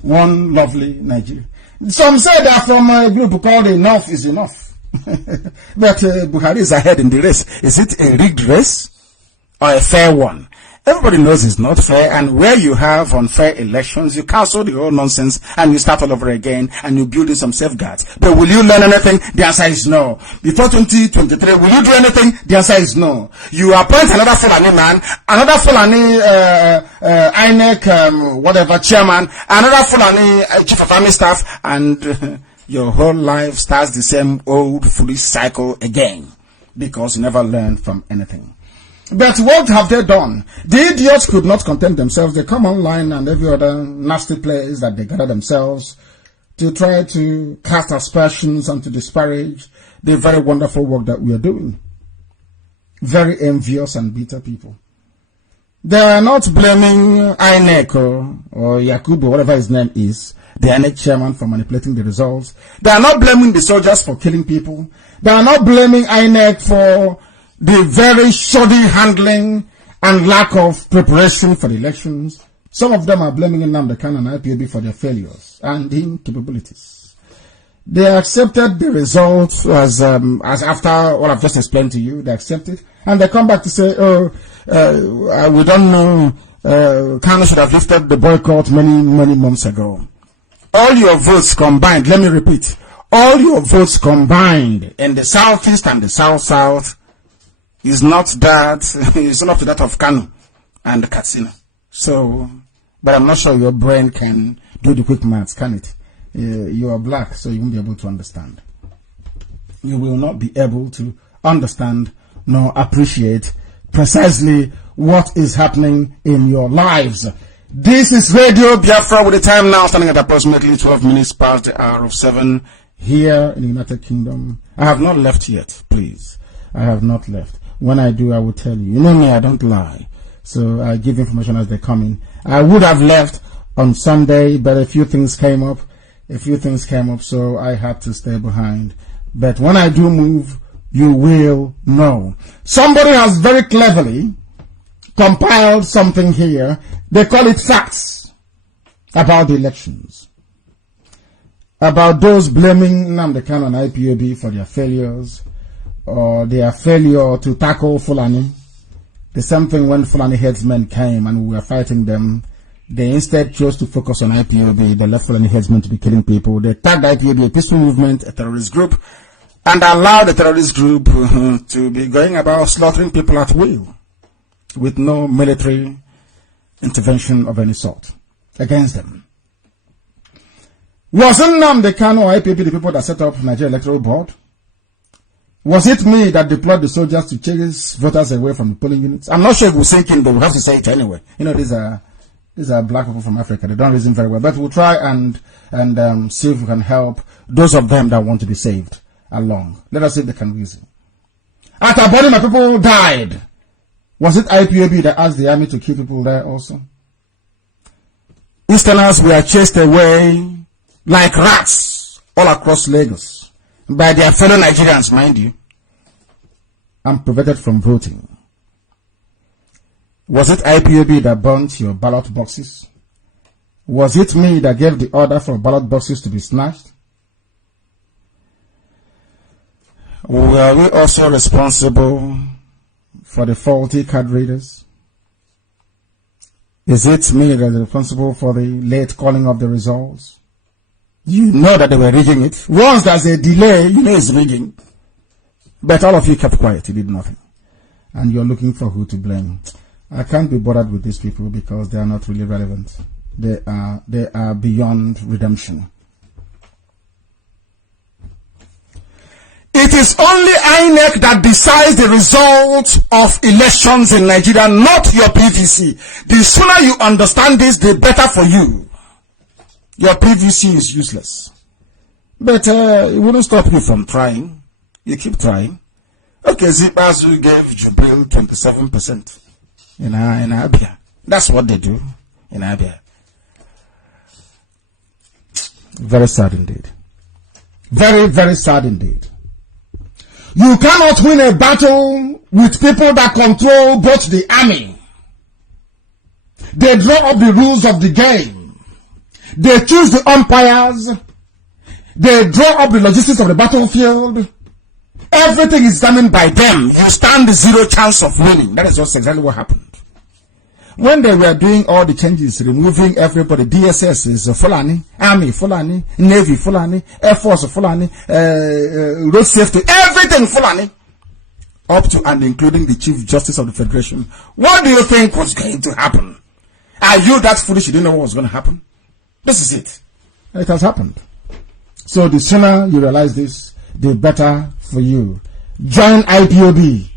One lovely Nigeria. Some say they are from a group called Enough is Enough. But Buhari is ahead in the race. Is it a rigged race or a fair one? Everybody knows it's not fair, and where you have unfair elections, you cancel the whole nonsense and you start all over again and you build in some safeguards. But will you learn anything? The answer is no. Before 2023, will you do anything? The answer is no. You appoint another Fulani man, another Fulani INEC, whatever, chairman, another Fulani chief of army staff, and your whole life starts the same old foolish cycle again, because you never learned from anything. But what have they done? The idiots could not contain themselves. They come online and every other nasty place that they gather themselves to try to cast aspersions and to disparage the very wonderful work that we are doing. Very envious and bitter people. They are not blaming INEC or Yakubu, whatever his name is, the INEC chairman, for manipulating the results. They are not blaming the soldiers for killing people. They are not blaming INEC for the very shoddy handling and lack of preparation for the elections. Some of them are blaming Nnamdi Kanu and IPOB for their failures and incapabilities. They accepted the results as after what I've just explained to you. They accept it, and they come back to say, we don't know, Kanu should have lifted the boycott many months ago. All your votes combined, let me repeat, all your votes combined in the southeast and the south is not that, it's not up to that of Kanu and Katsina. So, but I'm not sure your brain can do the quick maths, can it? You are black, so you won't be able to understand. You will not be able to understand nor appreciate precisely what is happening in your lives. This is Radio Biafra with the time now standing at approximately 12 minutes past the hour of 7 here in the United Kingdom. I have not left yet, please. I have not left. When I do, I will tell you. You know me, I don't lie. So I give information as they come in. I would have left on Sunday, but a few things came up. So I had to stay behind. But when I do move, you will know. Somebody has very cleverly compiled something here. They call it facts about the elections. About those blaming Nnamdi Kanu and IPOB for their failures, or their failure to tackle Fulani. The same thing when Fulani headsmen came and we were fighting them. They instead chose to focus on IPOB. They left Fulani headsmen to be killing people. They tagged IPOB a peaceful movement, a terrorist group, and allowed the terrorist group to be going about slaughtering people at will, with no military intervention of any sort against them. Wasn't Nnamdi Kanu or IPOB the people that set up Nigeria Electoral Board? Was it me that deployed the soldiers to chase voters away from the polling units? I'm not sure if we'll sink in, but we have to say it anyway. You know, these are black people from Africa. They don't reason very well. But we'll try and see if we can help those of them that want to be saved along. Let us see if they can reason. At Abodi, my people died. Was it IPOB that asked the army to kill people there also? Easterners were chased away like rats all across Lagos by their fellow Nigerians, mind you, and prevented from voting. Was it IPOB that burnt your ballot boxes? Was it me that gave the order for ballot boxes to be snatched? Were we also responsible for the faulty card readers? Is it me that is responsible for the late calling of the results? You know that they were rigging it. Once there's a delay, you know it's rigging. But all of you kept quiet. You did nothing. And you're looking for who to blame. I can't be bothered with these people because they are not really relevant. They are beyond redemption. It is only INEC that decides the result of elections in Nigeria, not your PVC. The sooner you understand this, the better for you. Your PVC is useless. But it wouldn't stop you from trying. You keep trying. Okay, Zimbabwe gave Jubil 27% in Abia. That's what they do in Abia. Very sad indeed. Very, very sad indeed. You cannot win a battle with people that control both the army. They draw up the rules of the game. They choose the umpires. They draw up the logistics of the battlefield. Everything is determined by them. You stand zero chance of winning. That is just exactly what happened. When they were doing all the changes, removing everybody, DSS is Fulani, Army Fulani, Navy Fulani, Air Force Fulani, Road Safety, everything Fulani, up to and including the Chief Justice of the Federation. What do you think was going to happen? Are you that foolish you didn't know what was going to happen? This is it. It has happened. So the sooner you realize this, the better for you. Join IPOB.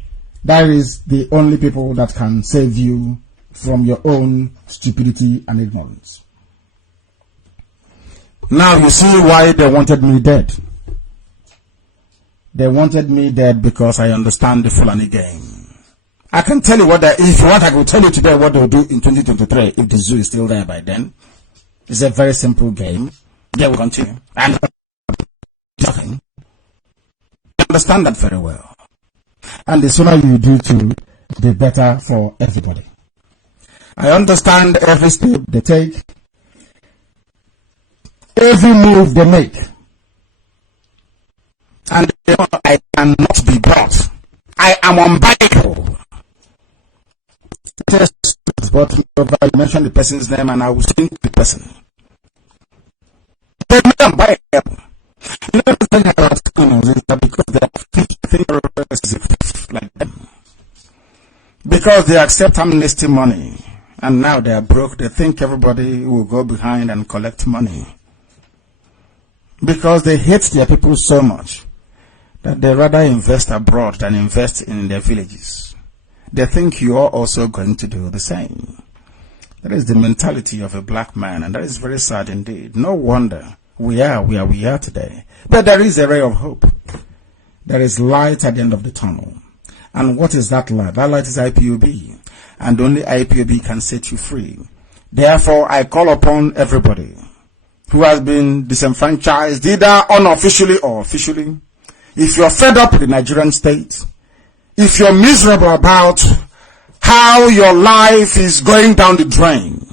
That is the only people that can save you from your own stupidity and ignorance. Now you see why they wanted me dead. They wanted me dead because I understand the Fulani game. I can tell you what if you want, I will tell you today what they'll do in 2023 if the zoo is still there by then. It's a very simple game. They will continue. And I understand that very well. And the sooner you do too, the better for everybody. I understand every step they take, every move they make. And I cannot be brought. I am unbreakable. But you mention the person's name and I will sing the person. They're not unbreakable. You know the thing about criminals is that because they think like them. Because they accept amnesty money. And now they are broke, they think everybody will go behind and collect money. Because they hate their people so much that they rather invest abroad than invest in their villages. They think you are also going to do the same. That is the mentality of a black man, and that is very sad indeed. No wonder we are where we are today. But there is a ray of hope. There is light at the end of the tunnel. And what is that light? That light is IPOB. And only IPOB can set you free. Therefore, I call upon everybody who has been disenfranchised, either unofficially or officially. If you're fed up with the Nigerian state, if you're miserable about how your life is going down the drain,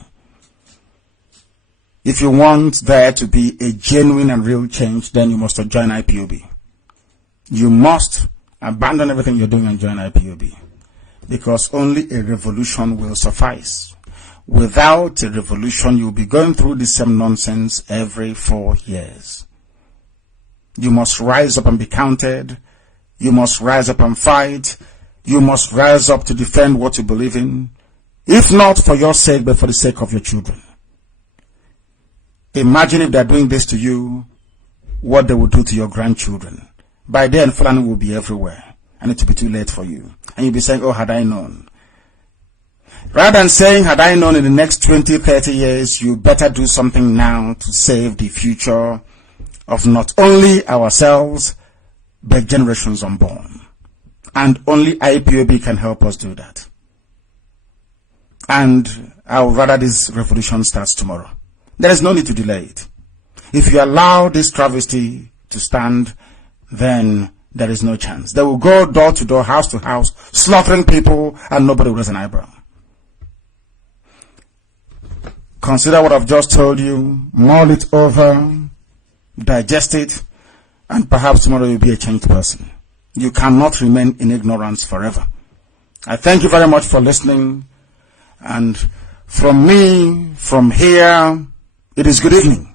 if you want there to be a genuine and real change, then you must join IPOB. You must abandon everything you're doing and join IPOB. Because only a revolution will suffice. Without a revolution, you'll be going through the same nonsense every 4 years. You must rise up and be counted. You must rise up and fight. You must rise up to defend what you believe in. If not for your sake, but for the sake of your children. Imagine if they're doing this to you, what they will do to your grandchildren. By then, Fulani will be everywhere. And it will be too late for you. And you'll be saying, oh, had I known. Rather than saying, had I known in the next 20, 30 years, you better do something now to save the future of not only ourselves, but generations unborn. And only IPOB can help us do that. And I would rather this revolution starts tomorrow. There is no need to delay it. If you allow this travesty to stand, then there is no chance. They will go door to door, house to house, slaughtering people, and nobody will raise an eyebrow. Consider what I've just told you, mull it over, digest it, and perhaps tomorrow you'll be a changed person. You cannot remain in ignorance forever. I thank you very much for listening, and from me, from here, it is good evening.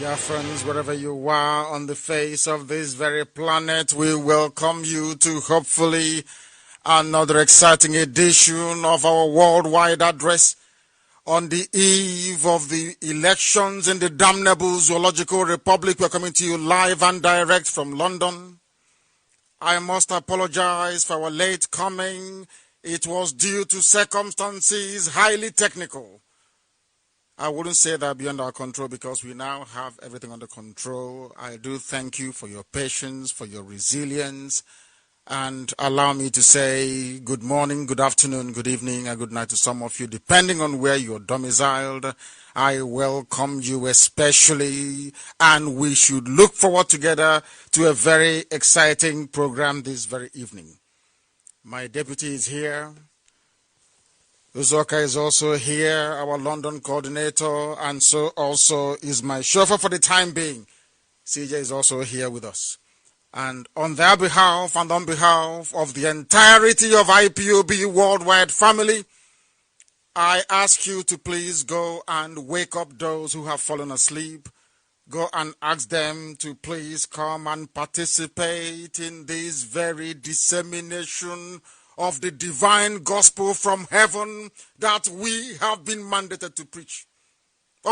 Dear friends, wherever you are on the face of this very planet, we welcome you to hopefully another exciting edition of our worldwide address on the eve of the elections in the damnable zoological republic. We're coming to you live and direct from London. I must apologize for our late coming. It was due to circumstances highly technical. I wouldn't say that beyond our control because we now have everything under control. I do thank you for your patience, for your resilience, and allow me to say good morning, good afternoon, good evening, and good night to some of you, depending on where you're domiciled. I welcome you especially, and we should look forward together to a very exciting program this very evening. My deputy is here. Uzoka is also here, our London coordinator, and so also is my chauffeur for the time being. CJ is also here with us. And on their behalf and on behalf of the entirety of IPOB worldwide family, I ask you to please go and wake up those who have fallen asleep. Go and ask them to please come and participate in this very dissemination of the divine gospel from heaven that we have been mandated to preach. The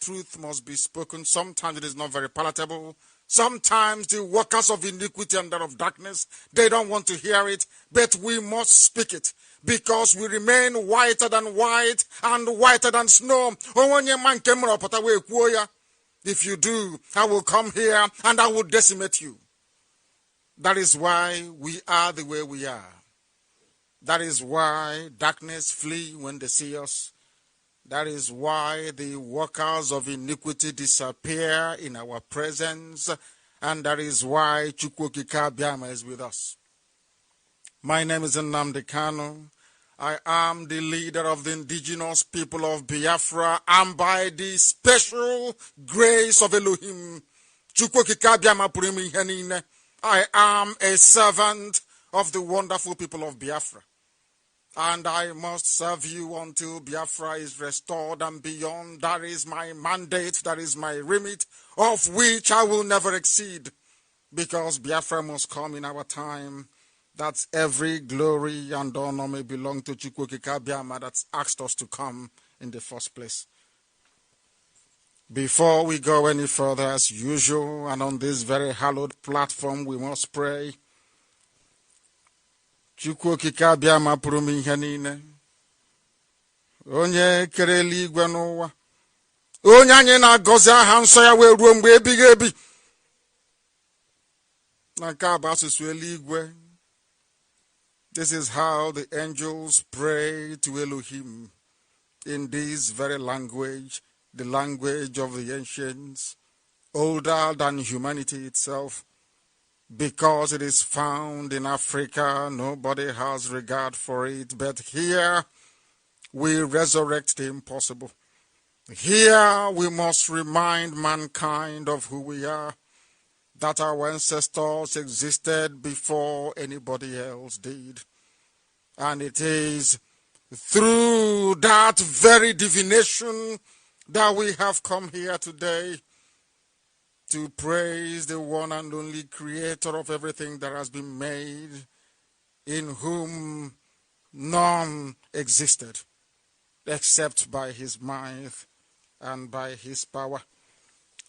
truth must be spoken. Sometimes it is not very palatable. Sometimes the workers of iniquity and that of darkness, they don't want to hear it, but we must speak it because we remain whiter than white and whiter than snow. If you do, I will come here and I will decimate you. That is why we are the way we are. That is why darkness flee when they see us. That is why the workers of iniquity disappear in our presence. And that is why Chukwokika Biama is with us. My name is Nnamdi Kanu. I am the leader of the indigenous people of Biafra. And by the special grace of Elohim, Chukwokika Biama Purimi Henine, I am a servant of the wonderful people of Biafra. And I must serve you until Biafra is restored and beyond. That is my mandate, that is my remit, of which I will never exceed. Because Biafra must come in our time. That every glory and honor may belong to Chukwokika Biama that's asked us to come in the first place. Before we go any further, as usual, and on this very hallowed platform, we must pray. Chukwokika Biama pụrụ m ihe niile. Onye kere eluigwe n'ụwa. Onye anyị na-agọzi aha nsọ ya wee ruo mgbe ebighị ebi. Na nke a bụ asụsụ eluigwe. This is how the angels pray to Elohim in this very language. The language of the ancients, older than humanity itself. Because it is found in Africa, nobody has regard for it. But here, we resurrect the impossible. Here, we must remind mankind of who we are. That our ancestors existed before anybody else did. And it is through that very divination that we have come here today to praise the one and only creator of everything that has been made, in whom none existed except by his might and by his power.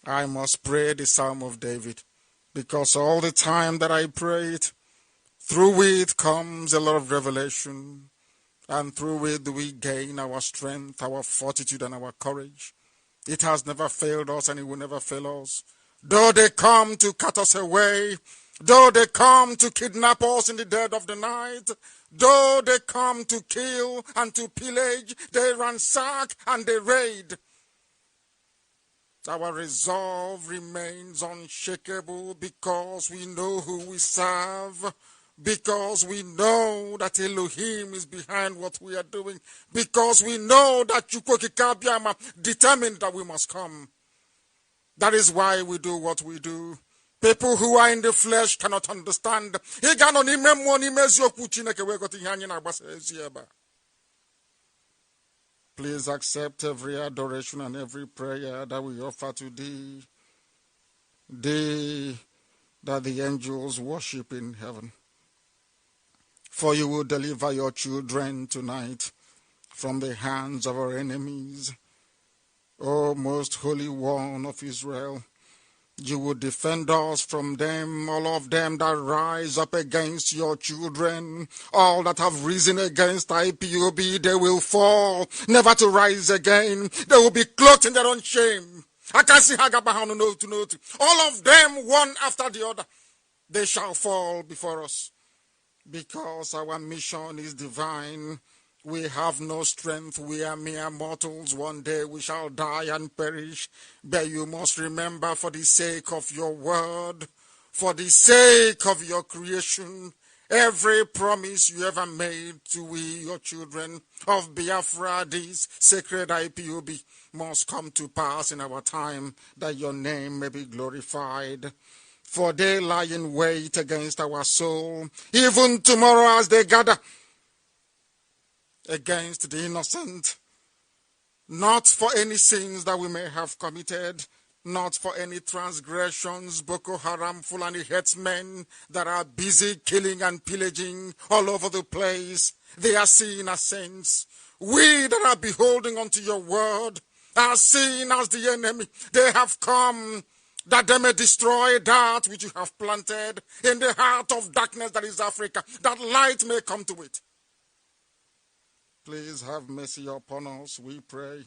I must pray the Psalm of David because all the time that I pray it, through it comes a lot of revelation. And through it we gain our strength, our fortitude, and our courage. It has never failed us, and it will never fail us. Though they come to cut us away, though they come to kidnap us in the dead of the night, though they come to kill and to pillage, they ransack and they raid, our resolve remains unshakable because we know who we serve. Because we know that Elohim is behind what we are doing. Because we know that Chukwokika Biama determined that we must come. That is why we do what we do. People who are in the flesh cannot understand. Please accept every adoration and every prayer that we offer to thee. Thee that the angels worship in heaven. For you will deliver your children tonight from the hands of our enemies. O most holy one of Israel, you will defend us from them, all of them that rise up against your children, all that have risen against IPOB, they will fall, never to rise again. They will be clothed in their own shame. I can see Hagabahano note to note. All of them, one after the other, they shall fall before us. Because our mission is divine. We have no strength. We are mere mortals. One day we shall die and perish. But you must remember, for the sake of your word, for the sake of your creation, every promise you ever made to we, your children of Biafra, this sacred IPOB, must come to pass in our time, that your name may be glorified. For they lie in wait against our soul, even tomorrow as they gather against the innocent, not for any sins that we may have committed, not for any transgressions, Boko Haram, Fulani headsmen that are busy killing and pillaging all over the place. They are seen as saints. We that are beholding unto your word are seen as the enemy. They have come that they may destroy that which you have planted in the heart of darkness that is Africa, that light may come to it. Please have mercy upon us, we pray.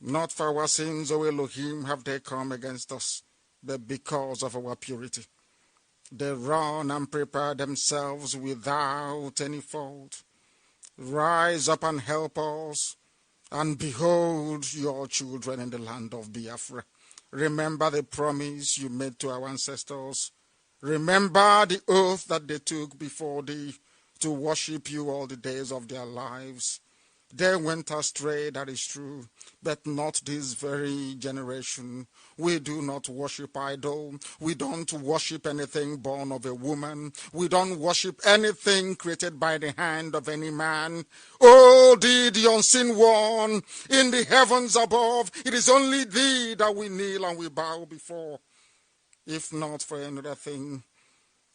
Not for our sins, O Elohim, have they come against us, but because of our purity. They run and prepare themselves without any fault. Rise up and help us, and behold your children in the land of Biafra. Remember the promise you made to our ancestors. Remember the oath that they took before thee, to worship you all the days of their lives. They went astray, that is true, but not this very generation. We do not worship idol. We don't worship anything born of a woman. We don't worship anything created by the hand of any man. Oh, thee, the unseen one, in the heavens above, it is only thee that we kneel and we bow before. If not for another thing,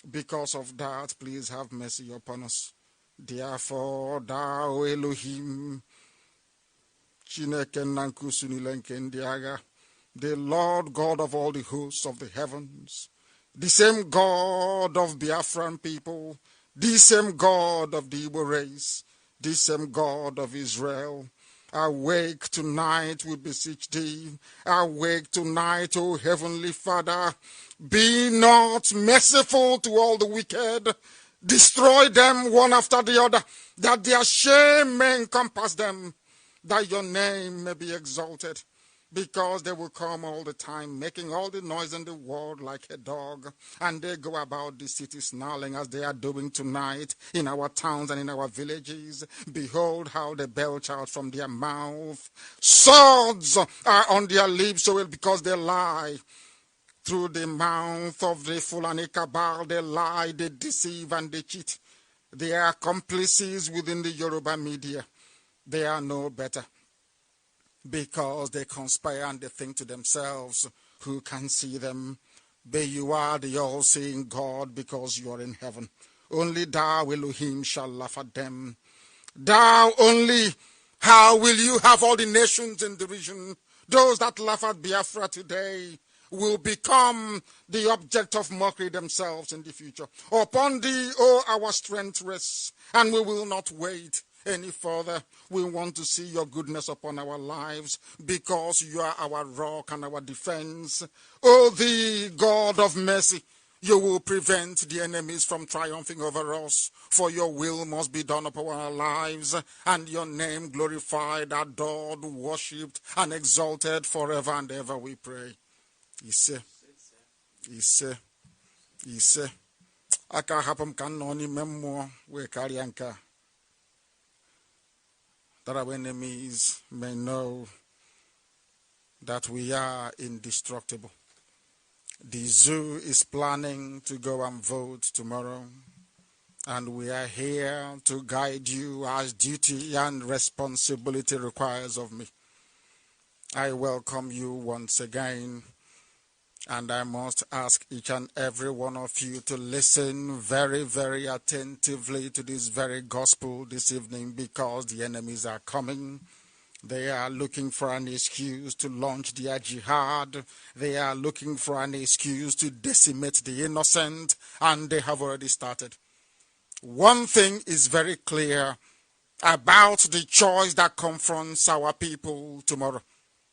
because of that, please have mercy upon us. Therefore, thou Elohim, the Lord God of all the hosts of the heavens, the same God of Biafran people, the same God of the Igbo race, the same God of Israel, awake tonight, we beseech thee. Awake tonight, O Heavenly Father. Be not merciful to all the wicked. Destroy them one after the other, that their shame may encompass them, that your name may be exalted, because they will come all the time, making all the noise in the world like a dog, and they go about the city snarling as they are doing tonight in our towns and in our villages. Behold how they belch out from their mouth. Swords are on their lips, because they lie. Through the mouth of the Fulani cabal, they lie, they deceive, and they cheat. They are accomplices within the Yoruba media. They are no better, because they conspire and they think to themselves, who can see them? But you are the all-seeing God, because you are in heaven. Only thou, Elohim, shall laugh at them. Thou only, how will you have all the nations in derision? Those that laugh at Biafra today will become the object of mockery themselves in the future. Upon thee, O our strength rests, and we will not wait any further. We want to see your goodness upon our lives, because you are our rock and our defense. O thee, God of mercy, you will prevent the enemies from triumphing over us, for your will must be done upon our lives, and your name glorified, adored, worshipped, and exalted forever and ever, we pray. Ise. Aka hapum kan no ni memmo we karyanka, that our enemies may know that we are indestructible. The zoo is planning to go and vote tomorrow. And we are here to guide you as duty and responsibility requires of me. I welcome you once again, and I must ask each and every one of you to listen very, very attentively to this very gospel this evening, because the enemies are coming. They are looking for an excuse to launch their jihad. They are looking for an excuse to decimate the innocent, and they have already started. One thing is very clear about the choice that confronts our people tomorrow.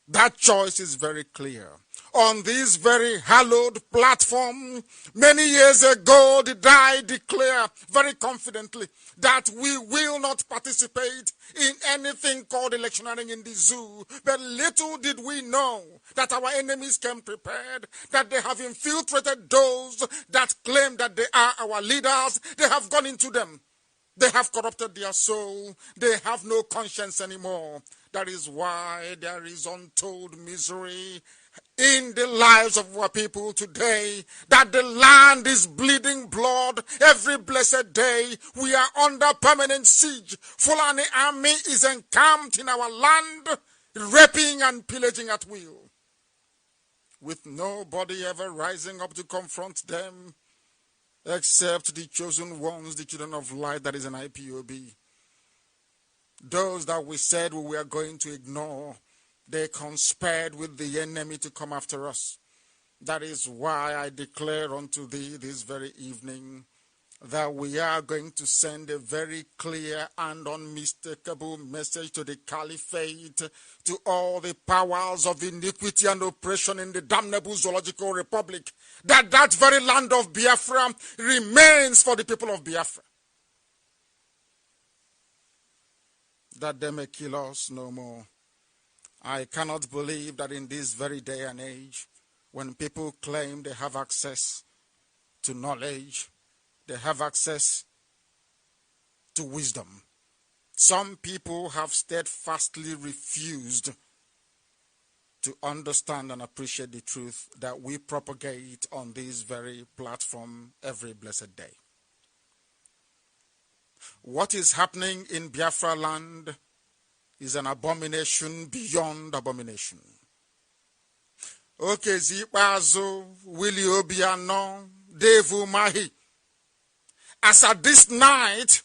That choice is very clear. On this very hallowed platform, many years ago did I declare very confidently that we will not participate in anything called electioneering in the zoo. But little did we know that our enemies came prepared, that they have infiltrated those that claim that they are our leaders. They have gone into them. They have corrupted their soul. They have no conscience anymore. That is why there is untold misery in the lives of our people today, that the land is bleeding blood every blessed day. We are under permanent siege. Fulani army is encamped in our land, raping and pillaging at will, with nobody ever rising up to confront them except the chosen ones, the children of light, that is an IPOB. Those that we said we were going to ignore, they conspired with the enemy to come after us. That is why I declare unto thee this very evening that we are going to send a very clear and unmistakable message to the caliphate, to all the powers of iniquity and oppression in the damnable zoological republic, that that very land of Biafra remains for the people of Biafra. That they may kill us no more. I cannot believe that in this very day and age, when people claim they have access to knowledge, they have access to wisdom, some people have steadfastly refused to understand and appreciate the truth that we propagate on this very platform every blessed day. What is happening in Biafra land is an abomination beyond abomination. Okezi Ikpeazu, Willie Obiano, Devu Mahi. As at this night,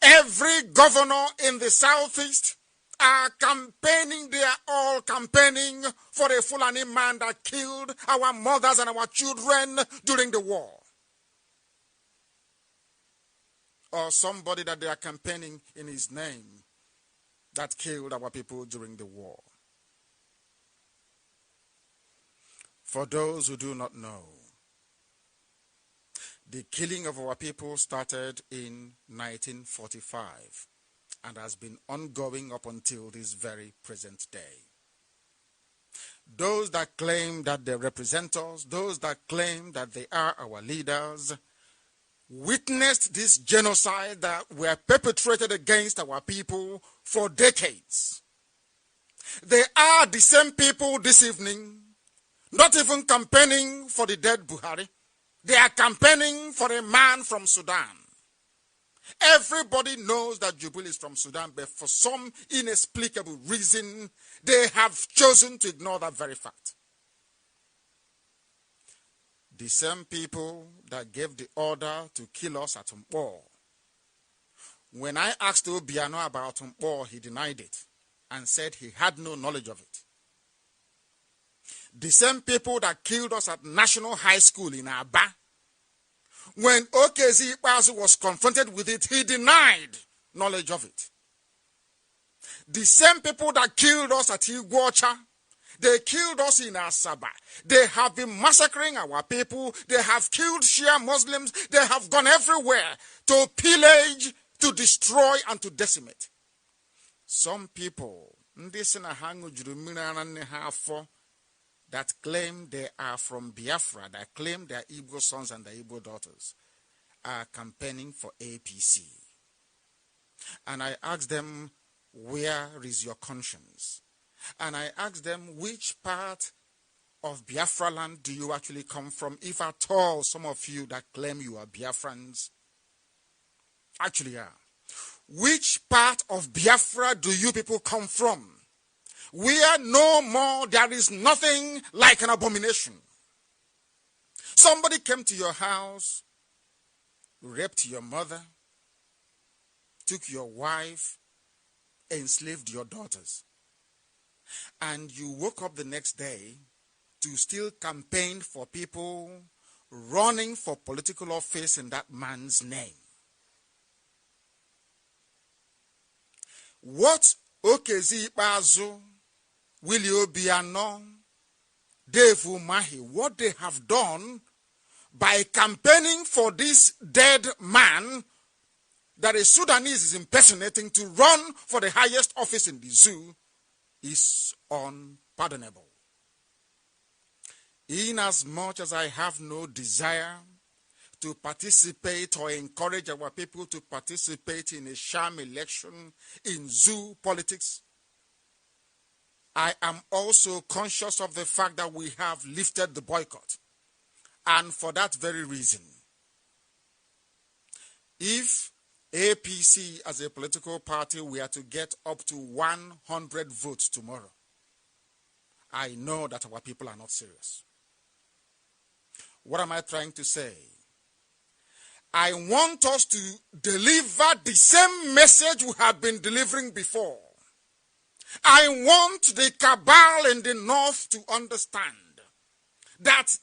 every governor in the southeast are campaigning. They are all campaigning for a Fulani man that killed our mothers and our children during the war. Or somebody that they are campaigning in his name that killed our people during the war. For those who do not know, the killing of our people started in 1945 and has been ongoing up until this very present day. Those that claim that they represent us, those that claim that they are our leaders, witnessed this genocide that were perpetrated against our people for decades. They are the same people this evening, not even campaigning for the dead Buhari. They are campaigning for a man from Sudan. Everybody knows that Jubilee is from Sudan, but for some inexplicable reason, they have chosen to ignore that very fact. The same people that gave the order to kill us at Mpo. When I asked Obiano about Mpo, he denied it and said he had no knowledge of it. The same people that killed us at National High School in Aba, when Okezi Ikpeazu was confronted with it, he denied knowledge of it. The same people that killed us at Iguacha, they killed us in Asaba. They have been massacring our people. They have killed Shia Muslims. They have gone everywhere to pillage, to destroy, and to decimate. Some people, that claim they are from Biafra, that claim they are Igbo sons and their Igbo daughters, are campaigning for APC. And I ask them, where is your conscience? And I ask them, which part of Biafra land do you actually come from, if at all some of you that claim you are Biafrans? actually are. Which part of Biafra do you people come from? Where no more there is nothing like an abomination. Somebody came to your house, raped your mother, took your wife, enslaved your daughters. And you woke up the next day to still campaign for people running for political office in that man's name. What Okezi Ikpeazu, Willie Obiano, Dave Umahi, what they have done by campaigning for this dead man that a Sudanese is impersonating to run for the highest office in the zoo is unpardonable. Inasmuch as I have no desire to participate or encourage our people to participate in a sham election in zoo politics, I am also conscious of the fact that we have lifted the boycott. And for that very reason, if APC as a political party were to get up to 100 votes tomorrow, I know that our people are not serious. What am I trying to say? I want us to deliver the same message we have been delivering before. I want the cabal in the north to understand that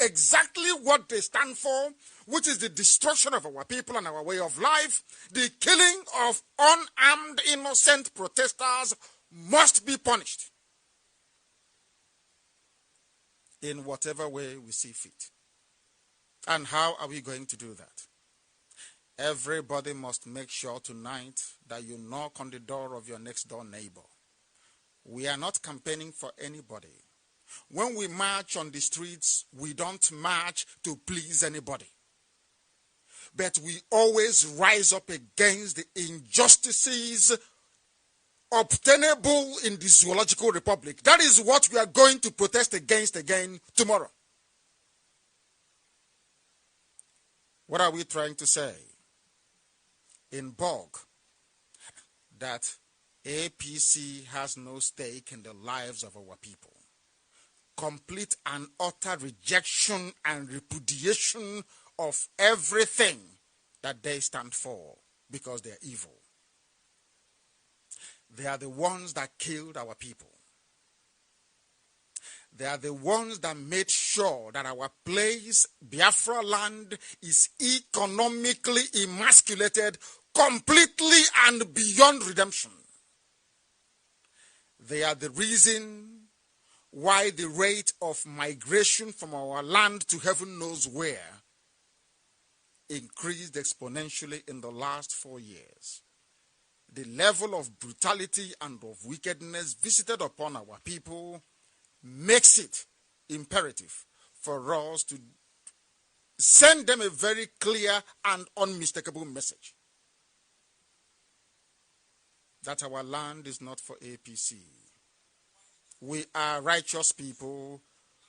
exactly what they stand for, which is the destruction of our people and our way of life, the killing of unarmed innocent protesters, must be punished in whatever way we see fit. And how are we going to do that? Everybody must make sure tonight that you knock on the door of your next door neighbor. We are not campaigning for anybody. When we march on the streets, we don't march to please anybody. But we always rise up against the injustices obtainable in the zoological republic. That is what we are going to protest against again tomorrow. What are we trying to say? In bulk, that APC has no stake in the lives of our people. Complete and utter rejection and repudiation of everything that they stand for because they're evil. They are the ones that killed our people. They are the ones that made sure that our place, Biafra land, is economically emasculated completely and beyond redemption. They are the reason why the rate of migration from our land to heaven knows where increased exponentially in the last 4 years. The level of brutality and of wickedness visited upon our people makes it imperative for us to send them a very clear and unmistakable message that our land is not for APC. We are righteous people.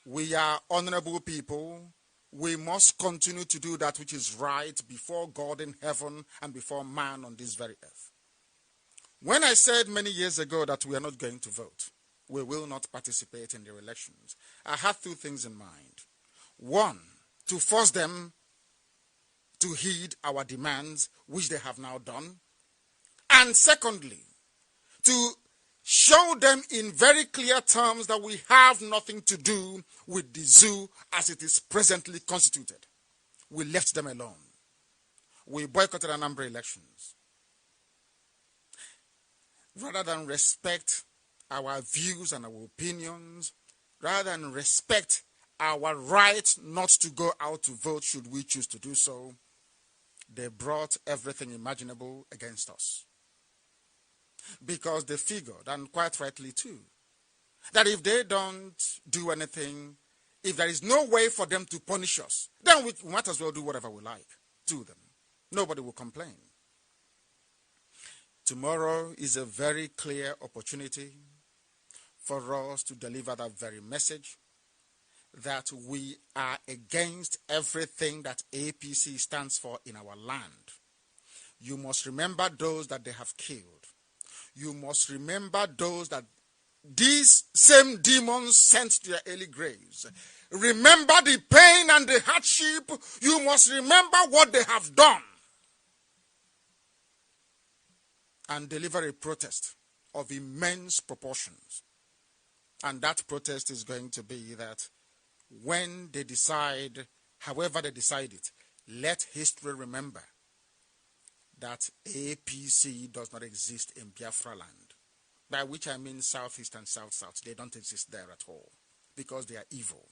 We are honorable people. We must continue to do that which is right before God in heaven and before man on this very earth. When I said many years ago that we are not going to vote, we will not participate in the elections, I had two things in mind. One, to force them to heed our demands, which they have now done. And secondly, to show them in very clear terms that we have nothing to do with the zoo as it is presently constituted. We left them alone. We boycotted a number of elections. Rather than respect our views and our opinions, rather than respect our right not to go out to vote should we choose to do so, they brought everything imaginable against us. Because they figured, and quite rightly too, that if they don't do anything, if there is no way for them to punish us, then we might as well do whatever we like to them. Nobody will complain. Tomorrow is a very clear opportunity for us to deliver that very message, that we are against everything that APC stands for in our land. You must remember those that they have killed. You must remember those that these same demons sent to their early graves. Remember the pain and the hardship. You must remember what they have done. And deliver a protest of immense proportions. And that protest is going to be that when they decide, however they decide it, let history remember that APC does not exist in Biafra land. By which I mean Southeast and South-South. They don't exist there at all because they are evil.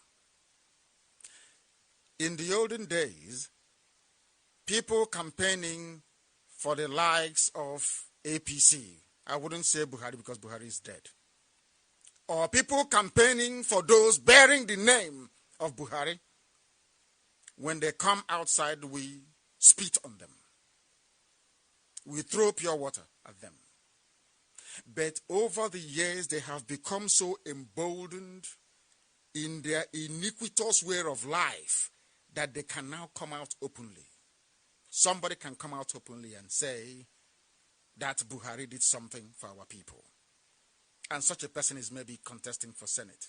In the olden days, people campaigning for the likes of APC, I wouldn't say Buhari because Buhari is dead, or people campaigning for those bearing the name of Buhari, when they come outside, we spit on them. We throw pure water at them. But over the years, they have become so emboldened in their iniquitous way of life that they can now come out openly. Somebody can come out openly and say that Buhari did something for our people. And such a person is maybe contesting for Senate.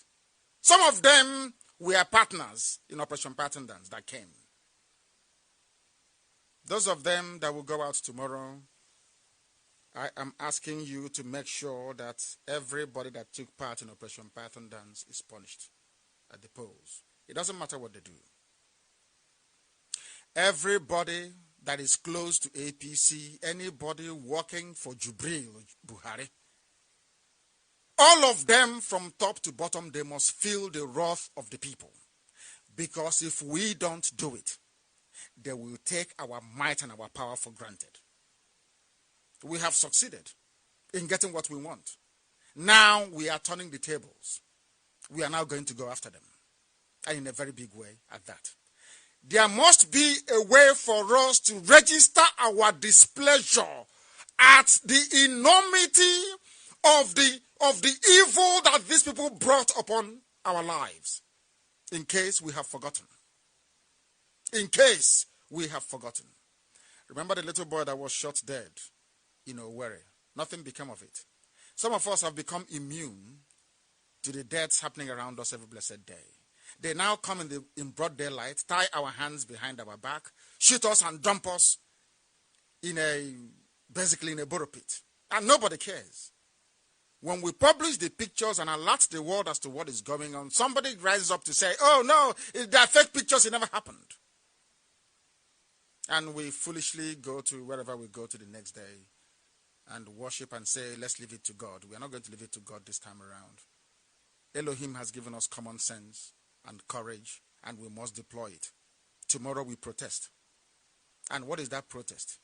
Some of them were partners in Operation Pattern Dance that came. Those of them that will go out tomorrow, I am asking you to make sure that everybody that took part in Operation Python Dance is punished at the polls. It doesn't matter what they do. Everybody that is close to APC, anybody working for Jubril Buhari, all of them from top to bottom, they must feel the wrath of the people. Because if we don't do it, they will take our might and our power for granted. We have succeeded in getting what we want. Now we are turning the tables. We are now going to go after them. And in a very big way at that. There must be a way for us to register our displeasure at the enormity of the evil that these people brought upon our lives. In case we have forgotten. In case we have forgotten. Remember the little boy that was shot dead in Owerri? Nothing became of it. Some of us have become immune to the deaths happening around us every blessed day. They now come in broad daylight, tie our hands behind our back, shoot us and dump us basically in a burrow pit. And nobody cares. When we publish the pictures and alert the world as to what is going on, somebody rises up to say, oh no, they're fake pictures, it never happened. And we foolishly go to wherever we go to the next day and worship and say, let's leave it to God. We are not going to leave it to God this time around. Elohim has given us common sense and courage, and we must deploy it. Tomorrow we protest. And what is that protest?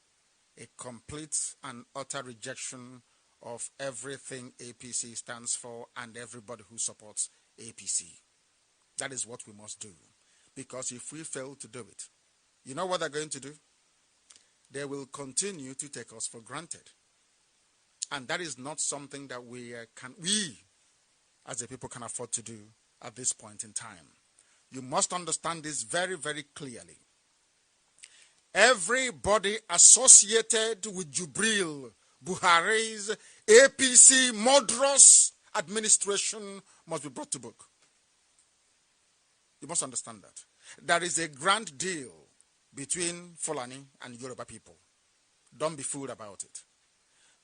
A complete and utter rejection of everything APC stands for and everybody who supports APC. That is what we must do. Because if we fail to do it, you know what they're going to do? They will continue to take us for granted. And that is not something that we as a people can afford to do at this point in time. You must understand this very, very clearly. Everybody associated with Jubril Buhari's APC murderous administration must be brought to book. You must understand that. There is a grand deal between Fulani and Yoruba people. Don't be fooled about it.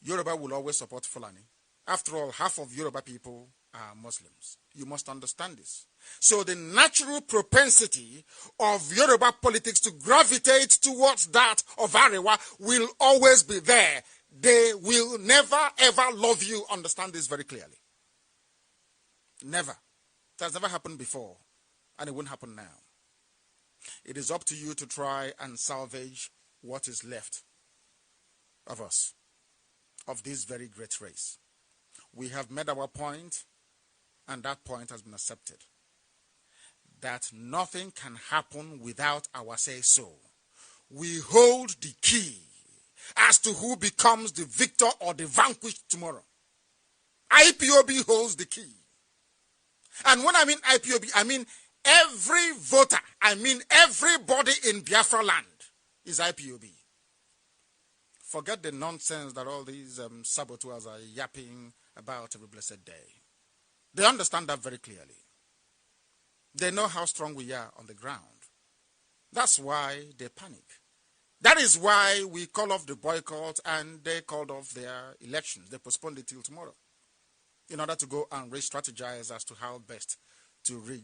Yoruba will always support Fulani. After all, half of Yoruba people are Muslims. You must understand this. So the natural propensity of Yoruba politics to gravitate towards that of Arewa will always be there. They will never ever love you. Understand this very clearly. Never. It has never happened before. And it won't happen now. It is up to you to try and salvage what is left of us, of this very great race. We have made our point, and that point has been accepted. That nothing can happen without our say-so. We hold the key as to who becomes the victor or the vanquished tomorrow. IPOB holds the key. And when I mean IPOB, I mean every voter, I mean everybody in Biafra land is IPOB. Forget the nonsense that all these saboteurs are yapping about every blessed day. They understand that very clearly. They know how strong we are on the ground. That's why they panic. That is why we call off the boycott and they called off their elections. They postponed it till tomorrow in order to go and re-strategize as to how best to rig